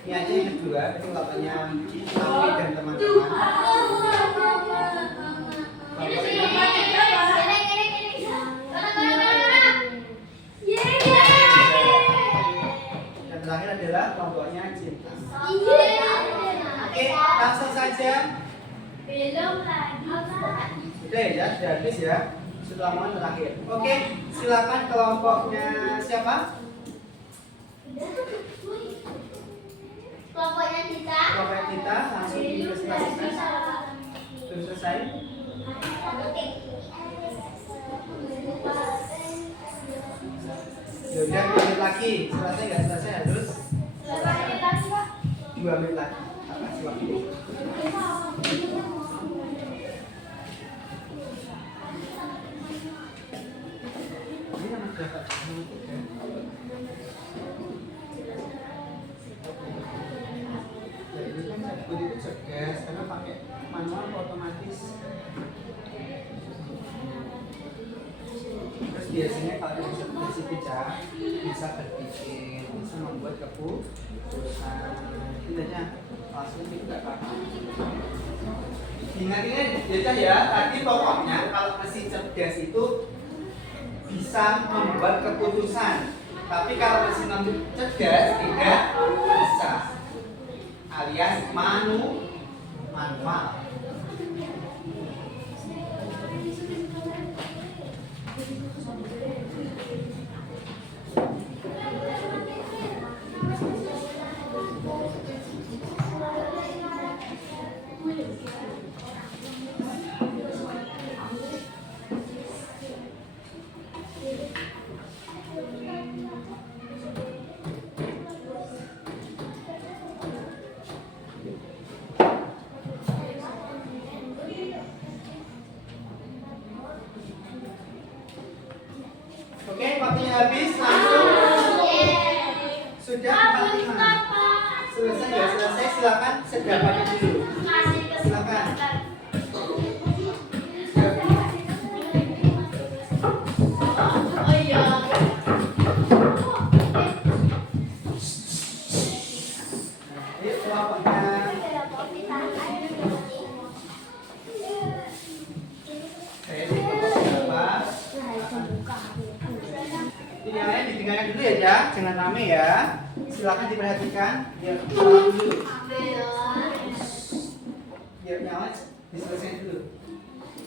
ini aja yang kedua, itu kelompoknya Awi dan teman-teman. Dan terakhir adalah kelompoknya Cinta. Oke, langsung saja. Belum lagi. Sudah ya, sudah habis ya. Sulaman terakhir. Oke, silakan kelompoknya siapa? Kelompoknya kita. Kelompoknya kita langsung dipresentasikan. Sudah selesai. Ya udah 2 menit lagi. Selesai nggak selesai harus 2 menit lagi. Kasih waktu. Ini nama siapa? Ya ini kan Chatbot itu cerdas karena pakai manual atau otomatis. Terus biasanya kalau di pecah bisa berpikir, bisa membuat keputusan. Itu aja langsung itu nggak apa-apa. Ingat ya, tadi pokoknya kalau mesin cerdas itu bisa membuat keputusan, tapi kalau mesin cerdas tidak bisa, alias manual. Oke, waktunya habis, langsung sudah 45. Selesai ya, selesai, silakan segera pakai dulu. Silakan. Ayo kelompoknya. Saya di kelompok berapa? Ini yang lain didengarkan dulu ya, jangan rame ya. Silakan diperhatikan. Biar ulang dulu. Biar nyala, diselesaikan dulu.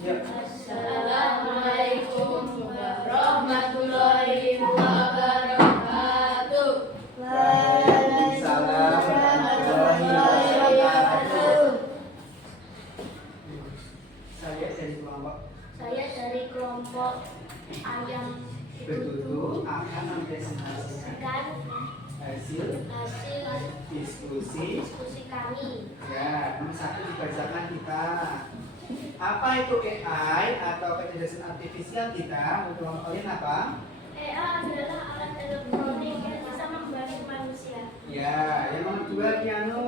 Yuk. Assalamualaikum warahmatullahi wabarakatuh. Waalaikumsalam warahmatullahi wabarakatuh. Saya dari kelompok Saya dari kelompok ayam Betutu akan mempresentasikan dan hasil diskusi. kami. Ya, nomor 1 dibacakan kita. Apa itu AI atau kecerdasan artifisial kita? Menurut kalian apa? AI adalah alat elektronik Ya, yang nomor 2 piano.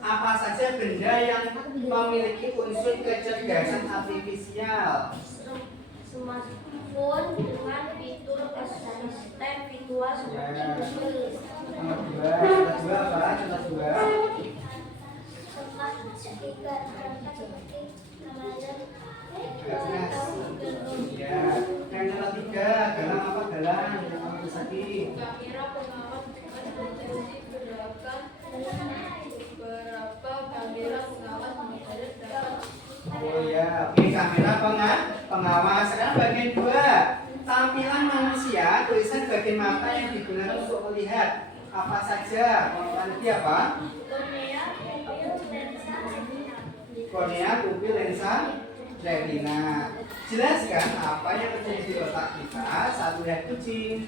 Apa saja benda yang memiliki unsur kecerdasan artifisial? Smartphone dengan fitur asisten visual seperti Ya. Google. Nomor 2, contoh 2 apa? Contoh 2. Smart speaker perangkat seperti kamera Jelas. Ya. Yang contoh 3, galang apa galang? Yang nomor Saki. kamera pengawas dengan potensi gerakan beberapa kamera pengawas model dapat Oh ya, oke, kamera pengawas. Sekarang bagian 2. Tampilan manusia, tulisan bagian mata yang digunakan untuk melihat. Apa saja? Nanti apa? kornea, pupil, lensa, retina. Kornea, pupil, lensa, retina. Jelaskan apa yang terjadi di otak kita saat melihat kucing.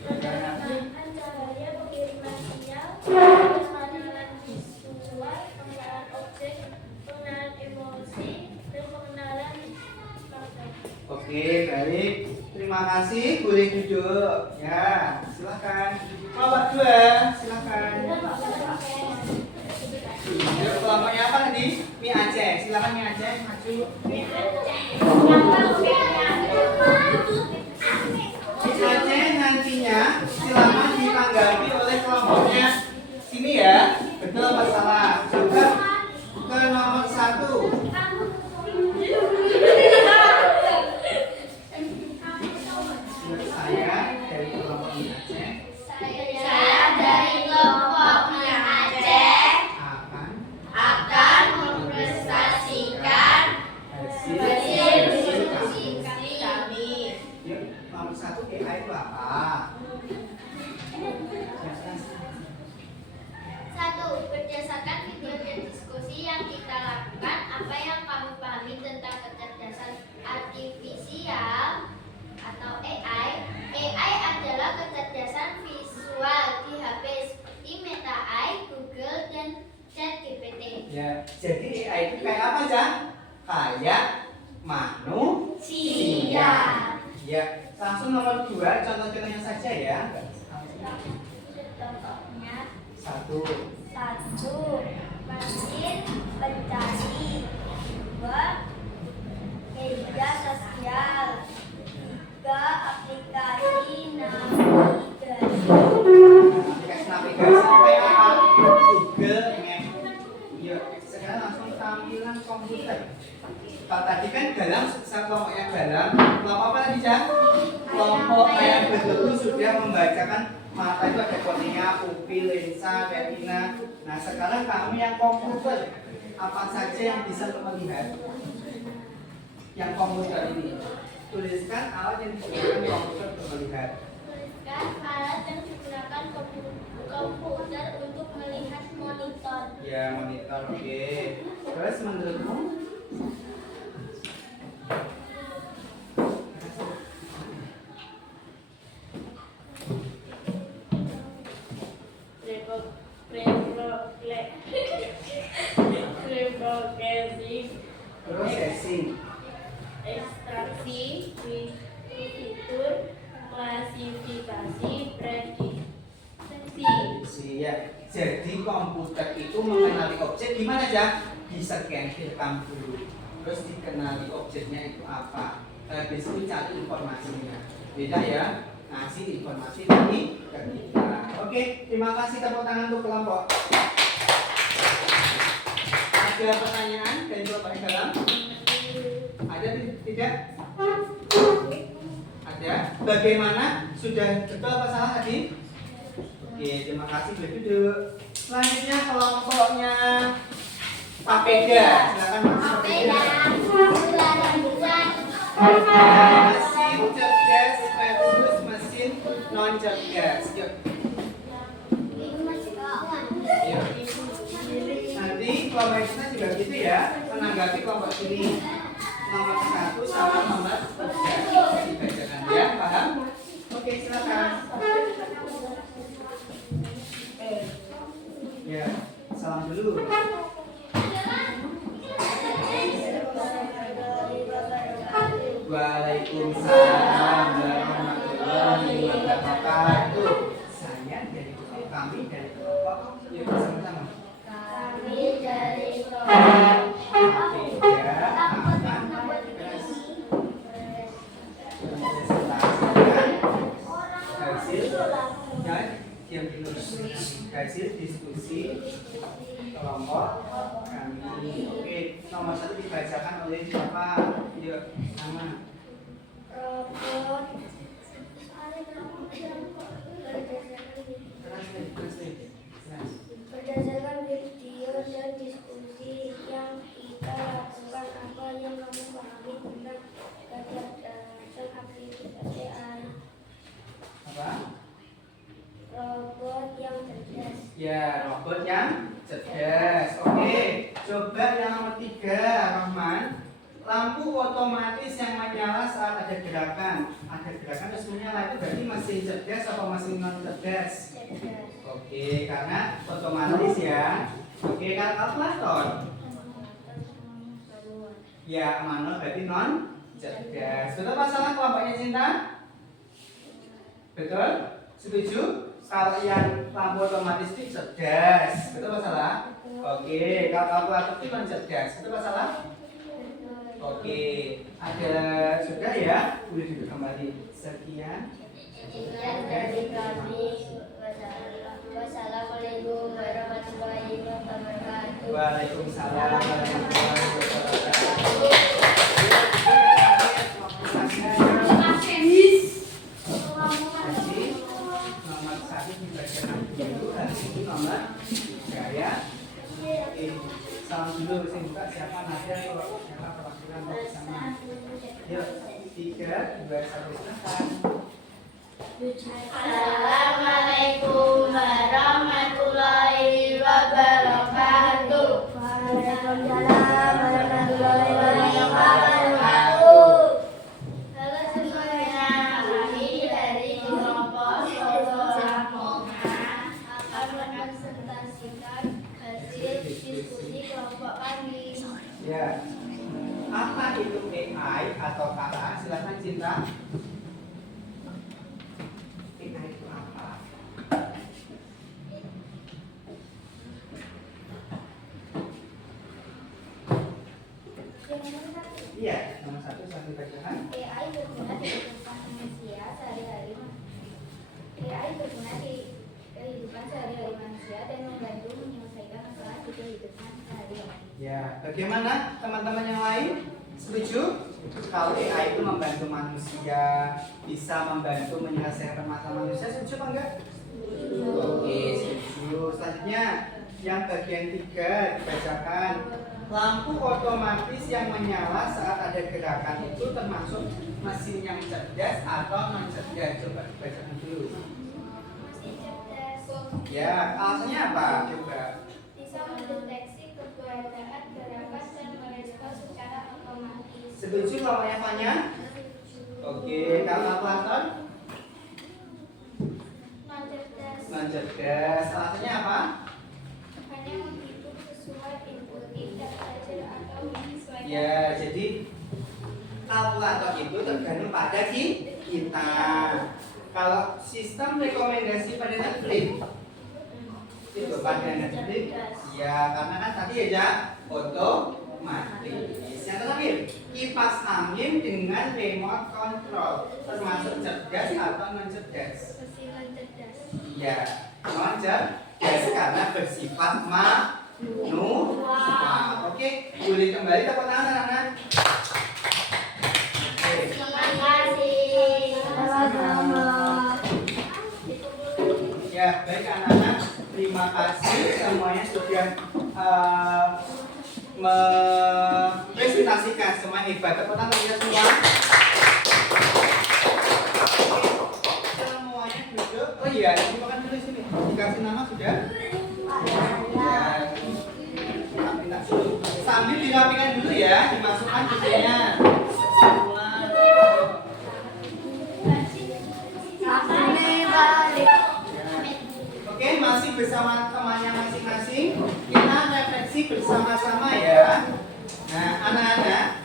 Penerapan cahaya, pengiriman sinyal, pengenalan visual, pengenalan objek, pengenalan emosi, dan pengenalan kata. Oke, baik. Terima kasih. Boleh duduk. Ya, silakan. Kelompok 2, silakan. Kelompoknya apa tadi? Mie Aceh. Silakan Mie Aceh, maju. Mie Aceh nantinya silakan ditanggapi oleh kelompoknya sini ya. Betul apa salah? Coba ke nomor 1. Saya dari kelompok Mie Aceh Saya dari kelompok Mie Aceh akan memprestasikan hasil kami. Yuk, nomor 1 AI itu apa? Satu, berdasarkan video dan diskusi yang kita lakukan, apa yang kamu pahami tentang kecerdasan artifisial atau AI? AI adalah kecerdasan visual di HP seperti Meta AI, Google, dan ChatGPT. Ya, jadi AI itu kayak apa, Cang? Kayak manusia. Ya, langsung nomor 2, contoh-contohnya saja ya. Contohnya, 1. 1. Mesin pencari. 2. Media sosial. 3. Aplikasi navigasi. Aplikasi navigasi kayak apa? Google Map. Yuk, sekarang langsung tampilan komputer. Kalau tadi kan galang, kelompoknya galang. Kelompok apa tadi, Cang? Kelompok yang betul sudah membacakan mata itu ada kornea, pupil, lensa, retina. Nah, sekarang kamu yang komputer, apa saja yang bisa melihat? Yang komputer ini. Tuliskan alat yang digunakan komputer untuk melihat. Tuliskan alat yang digunakan komputer untuk melihat monitor. Ya, monitor, oke. Terus menurutmu? Processing. Ekstraksi, fitur, klasifikasi, prediksi. Ya. Jadi komputer itu mengenali objek gimana, Cang? Di-scan, direkam dulu. Terus dikenali objeknya itu apa. Habis itu cari informasinya. Beda ya, ngasih informasi dari kita. Oke, terima kasih, tepuk tangan untuk kelompok. Ada pertanyaan dari kelompok yang dalam? Ada tidak? Ada. Bagaimana? Sudah betul apa salah tadi? Oke, terima kasih. Boleh duduk. Selanjutnya kelompoknya Papeda. Silakan Mas Papeda. Mesin cerdas versus mesin non cerdas. Yuk. Yuk. Nanti kelompok kita juga gitu ya, menanggapi kelompok ini. Nomor 1 sama nomor 3 dibacakan ya, paham? Oke, silakan. Ya, salam dulu. Waalaikumsalam warahmatullahi wabarakatuh. Saya dari kami dari hasil diskusi kelompok kami. Oke, nomor 1 dibacakan oleh siapa? Yuk, nama. Robot berdasarkan video dan diskusi yang kita lakukan, apa yang kamu pahami tentang kecerdasan aktivitas AI? Apa? Robot yang cerdas. Ya, robot yang cerdas. Oke, coba yang nomor 3, Rahman. Lampu otomatis yang menyala saat ada gerakan. Ada gerakan terus menyala, itu berarti mesin cerdas atau mesin non cerdas? Cerdas. Oke, karena otomatis ya. Oke, kalau kalkulator? Ya, manual berarti non cerdas. Betul masalah kelompoknya Cinta? Betul? Setuju? Kalau yang lampu otomatis itu cerdas. Betul masalah? Oke, kalau kalkulator itu non cerdas. Betul masalah? Oke, ada sudah ya? Boleh duduk kembali. Sekian. Sekian dari kami. Wassalamualaikum warahmatullahi wabarakatuh. Waalaikumsalam warahmatullahi wabarakatuh. Nomor 1 dibacakan dulu. Hari ini nomor 3 ya. Oke, salam dulu. Saya buka siapa Nadia atau siapa perwakilan mau bersama. Yuk, 3, 2, 1, silakan. Assalamualaikum warahmatullahi wabarakatuh. Waalaikumsalam warahmatullahi wabarakatuh. Halo semuanya, kami dari kelompok Sosoramoma akan merepresentasikan hasil diskusi kelompok kami. Ya. Apa itu AI atau KA? Silakan Cinta. AI itu apa? Iya, nomor 1 saya bacakan. AI berguna di kehidupan manusia sehari-hari. AI berguna di kehidupan sehari-hari manusia dan membantu menyelesaikan masalah di kehidupan sehari-hari. Ya, bagaimana teman-teman yang lain? Setuju? Kalau AI itu membantu manusia, bisa membantu menyelesaikan masalah manusia, setuju apa enggak? Oke, setuju. Selanjutnya, yang bagian 3 dibacakan. Lampu otomatis yang menyala saat ada gerakan itu termasuk mesin yang cerdas atau non cerdas? Coba dibacakan dulu. Mesin cerdas Ya, alasannya apa? Coba. bisa mendeteksi keberadaan gerakan dan merespons secara otomatis. Setuju kalau Evanya? Oke, kalau kalkulator? Non cerdas Non cerdas. Alasannya apa? hanya menghitung sesuai input, tidak belajar atau menyesuaikan. Ya, jadi kalkulator itu tergantung pada kita. Kalau sistem rekomendasi pada Netflix itu pada Netflix, ya karena kan tadi aja otomatis. Yang terakhir, kipas angin dengan remote control termasuk cerdas atau non cerdas? Mesin non cerdas. Iya, non cerdas karena bersifat manual. Oke, boleh kembali tepuk tangan anak-anak. Oke. Terima kasih. Sama-sama. Ya, baik anak-anak, terima kasih semuanya sudah mempresentasikan semua hebat. Tepuk tangan ya semua. Oke, semuanya duduk. Oh iya, dimakan dulu sini. Dikasih nama sudah? Ya. Minta dulu. Sambil dirapikan dulu ya, dimasukkan kuncinya. Oke, masih bersama temannya masing-masing. Kita refleksi bersama-sama ya. Nah, anak-anak,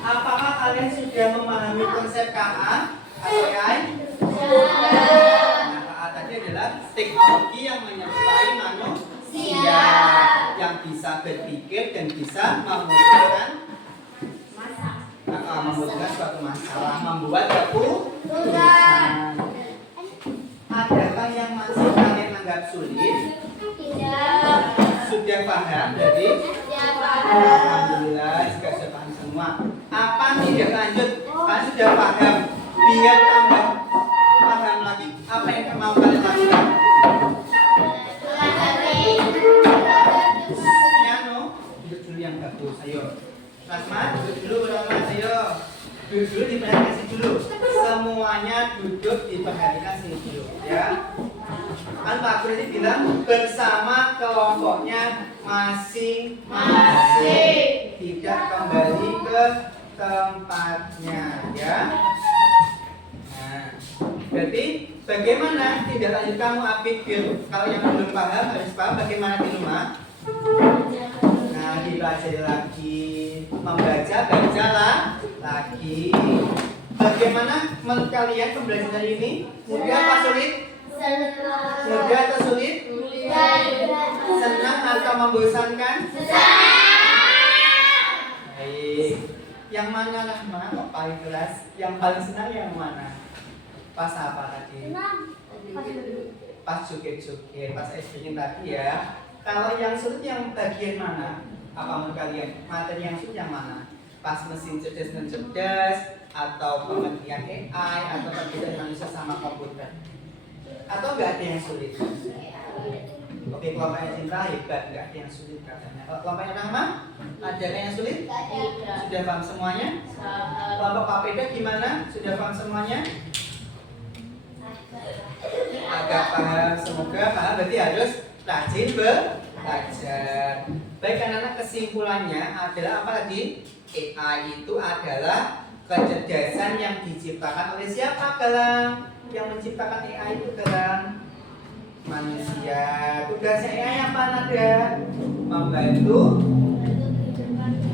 apakah kalian sudah memahami konsep KA atau AI? Nah, KA tadi adalah teknologi yang menyertai manusia yang bisa berpikir dan bisa memutuskan suatu masalah, membuat keputusan. Adakah yang masih kalian anggap sulit? Tidak. Sudah paham berarti? Ya, Pak. Alhamdulillah, jika sudah paham semua. Apa tidak lanjut? Kalian sudah paham. Biar tambah paham lagi, apa yang mau kalian lakukan? Piano, duduk dulu yang bagus. Ayo. Rasma, duduk dulu bersama. Ayo. Duduk dulu diperhatikan sini dulu. Semuanya duduk diperhatikan sini dulu, ya. Kan Pak Guru ini bilang bersama kelompoknya masing-masing, tidak kembali ke tempatnya, ya. Nah, berarti bagaimana tidak lanjut kamu Apik? Kalau yang belum paham harus paham bagaimana di rumah. Nah, dibaca lagi, membaca, bacalah lagi. Bagaimana menurut kalian pembelajaran ini? Mudah apa sulit? Mudah atau sulit? Senang atau membosankan? Baik. Yang mana Rahma? Kok paling keras? Yang paling senang yang mana? Pas apa tadi? Pas joget-joget, pas SPN tadi ya. Kalau yang sulit yang bagian mana? Apa menurut kalian? Materi yang sulit yang mana? Pas mesin cerdas mencerdas, atau pengertian AI, atau perbedaan manusia sama komputer? Atau nggak ada yang sulit? Oke, kelompoknya Cinta hebat, nggak ada yang sulit katanya. Kalau kelompoknya Rahma, ada yang sulit? Sudah paham semuanya? Kelompok Pak Peda gimana? Sudah paham semuanya? Agak paham, semoga paham. Berarti harus rajin belajar. Baik, anak-anak, kesimpulannya adalah apa tadi? AI itu adalah kecerdasan yang diciptakan oleh siapa, Galang? Yang menciptakan AI itu Galang? Manusia. Tugasnya AI apa, Nada? Membantu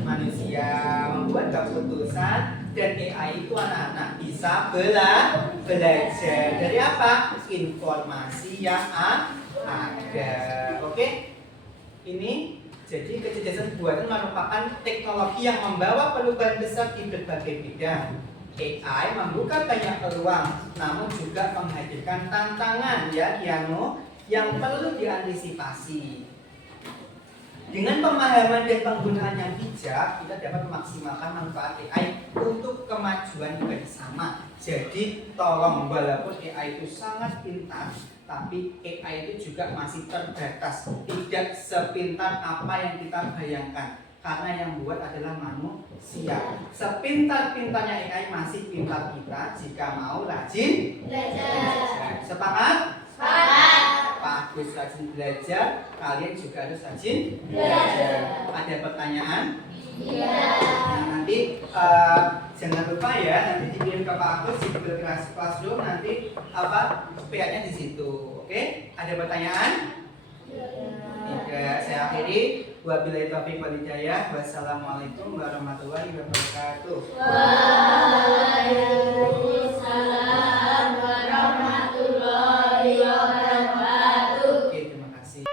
manusia membuat keputusan, dan AI itu anak-anak bisa belajar dari apa? Informasi yang ada. Oke? Ini jadi kecerdasan buatan merupakan teknologi yang membawa perubahan besar di berbagai bidang. AI membuka banyak peluang, namun juga menghadirkan tantangan, ya Kiano, yang perlu diantisipasi. Dengan pemahaman dan penggunaan yang bijak, kita dapat memaksimalkan manfaat AI untuk kemajuan bersama. Jadi tolong, walaupun AI itu sangat pintar, tapi AI itu juga masih terbatas, tidak sepintar apa yang kita bayangkan. Karena yang buat adalah manusia. Sepintar-pintarnya AI masih pintar kita jika mau rajin belajar. Sepakat? Sepakat. Bagus, rajin belajar. Kalian juga harus rajin belajar. Ada pertanyaan? Iya. Nah, nanti jangan lupa ya, nanti dikirim ke Pak Agus di Google Classroom, nanti apa PA-nya di situ. Oke? Ada pertanyaan? Tidak. Saya akhiri. Wabillahi taufiq wal hidayah. Wassalamualaikum warahmatullahi wabarakatuh. Waalaikumsalam warahmatullahi wabarakatuh. Oke, terima kasih.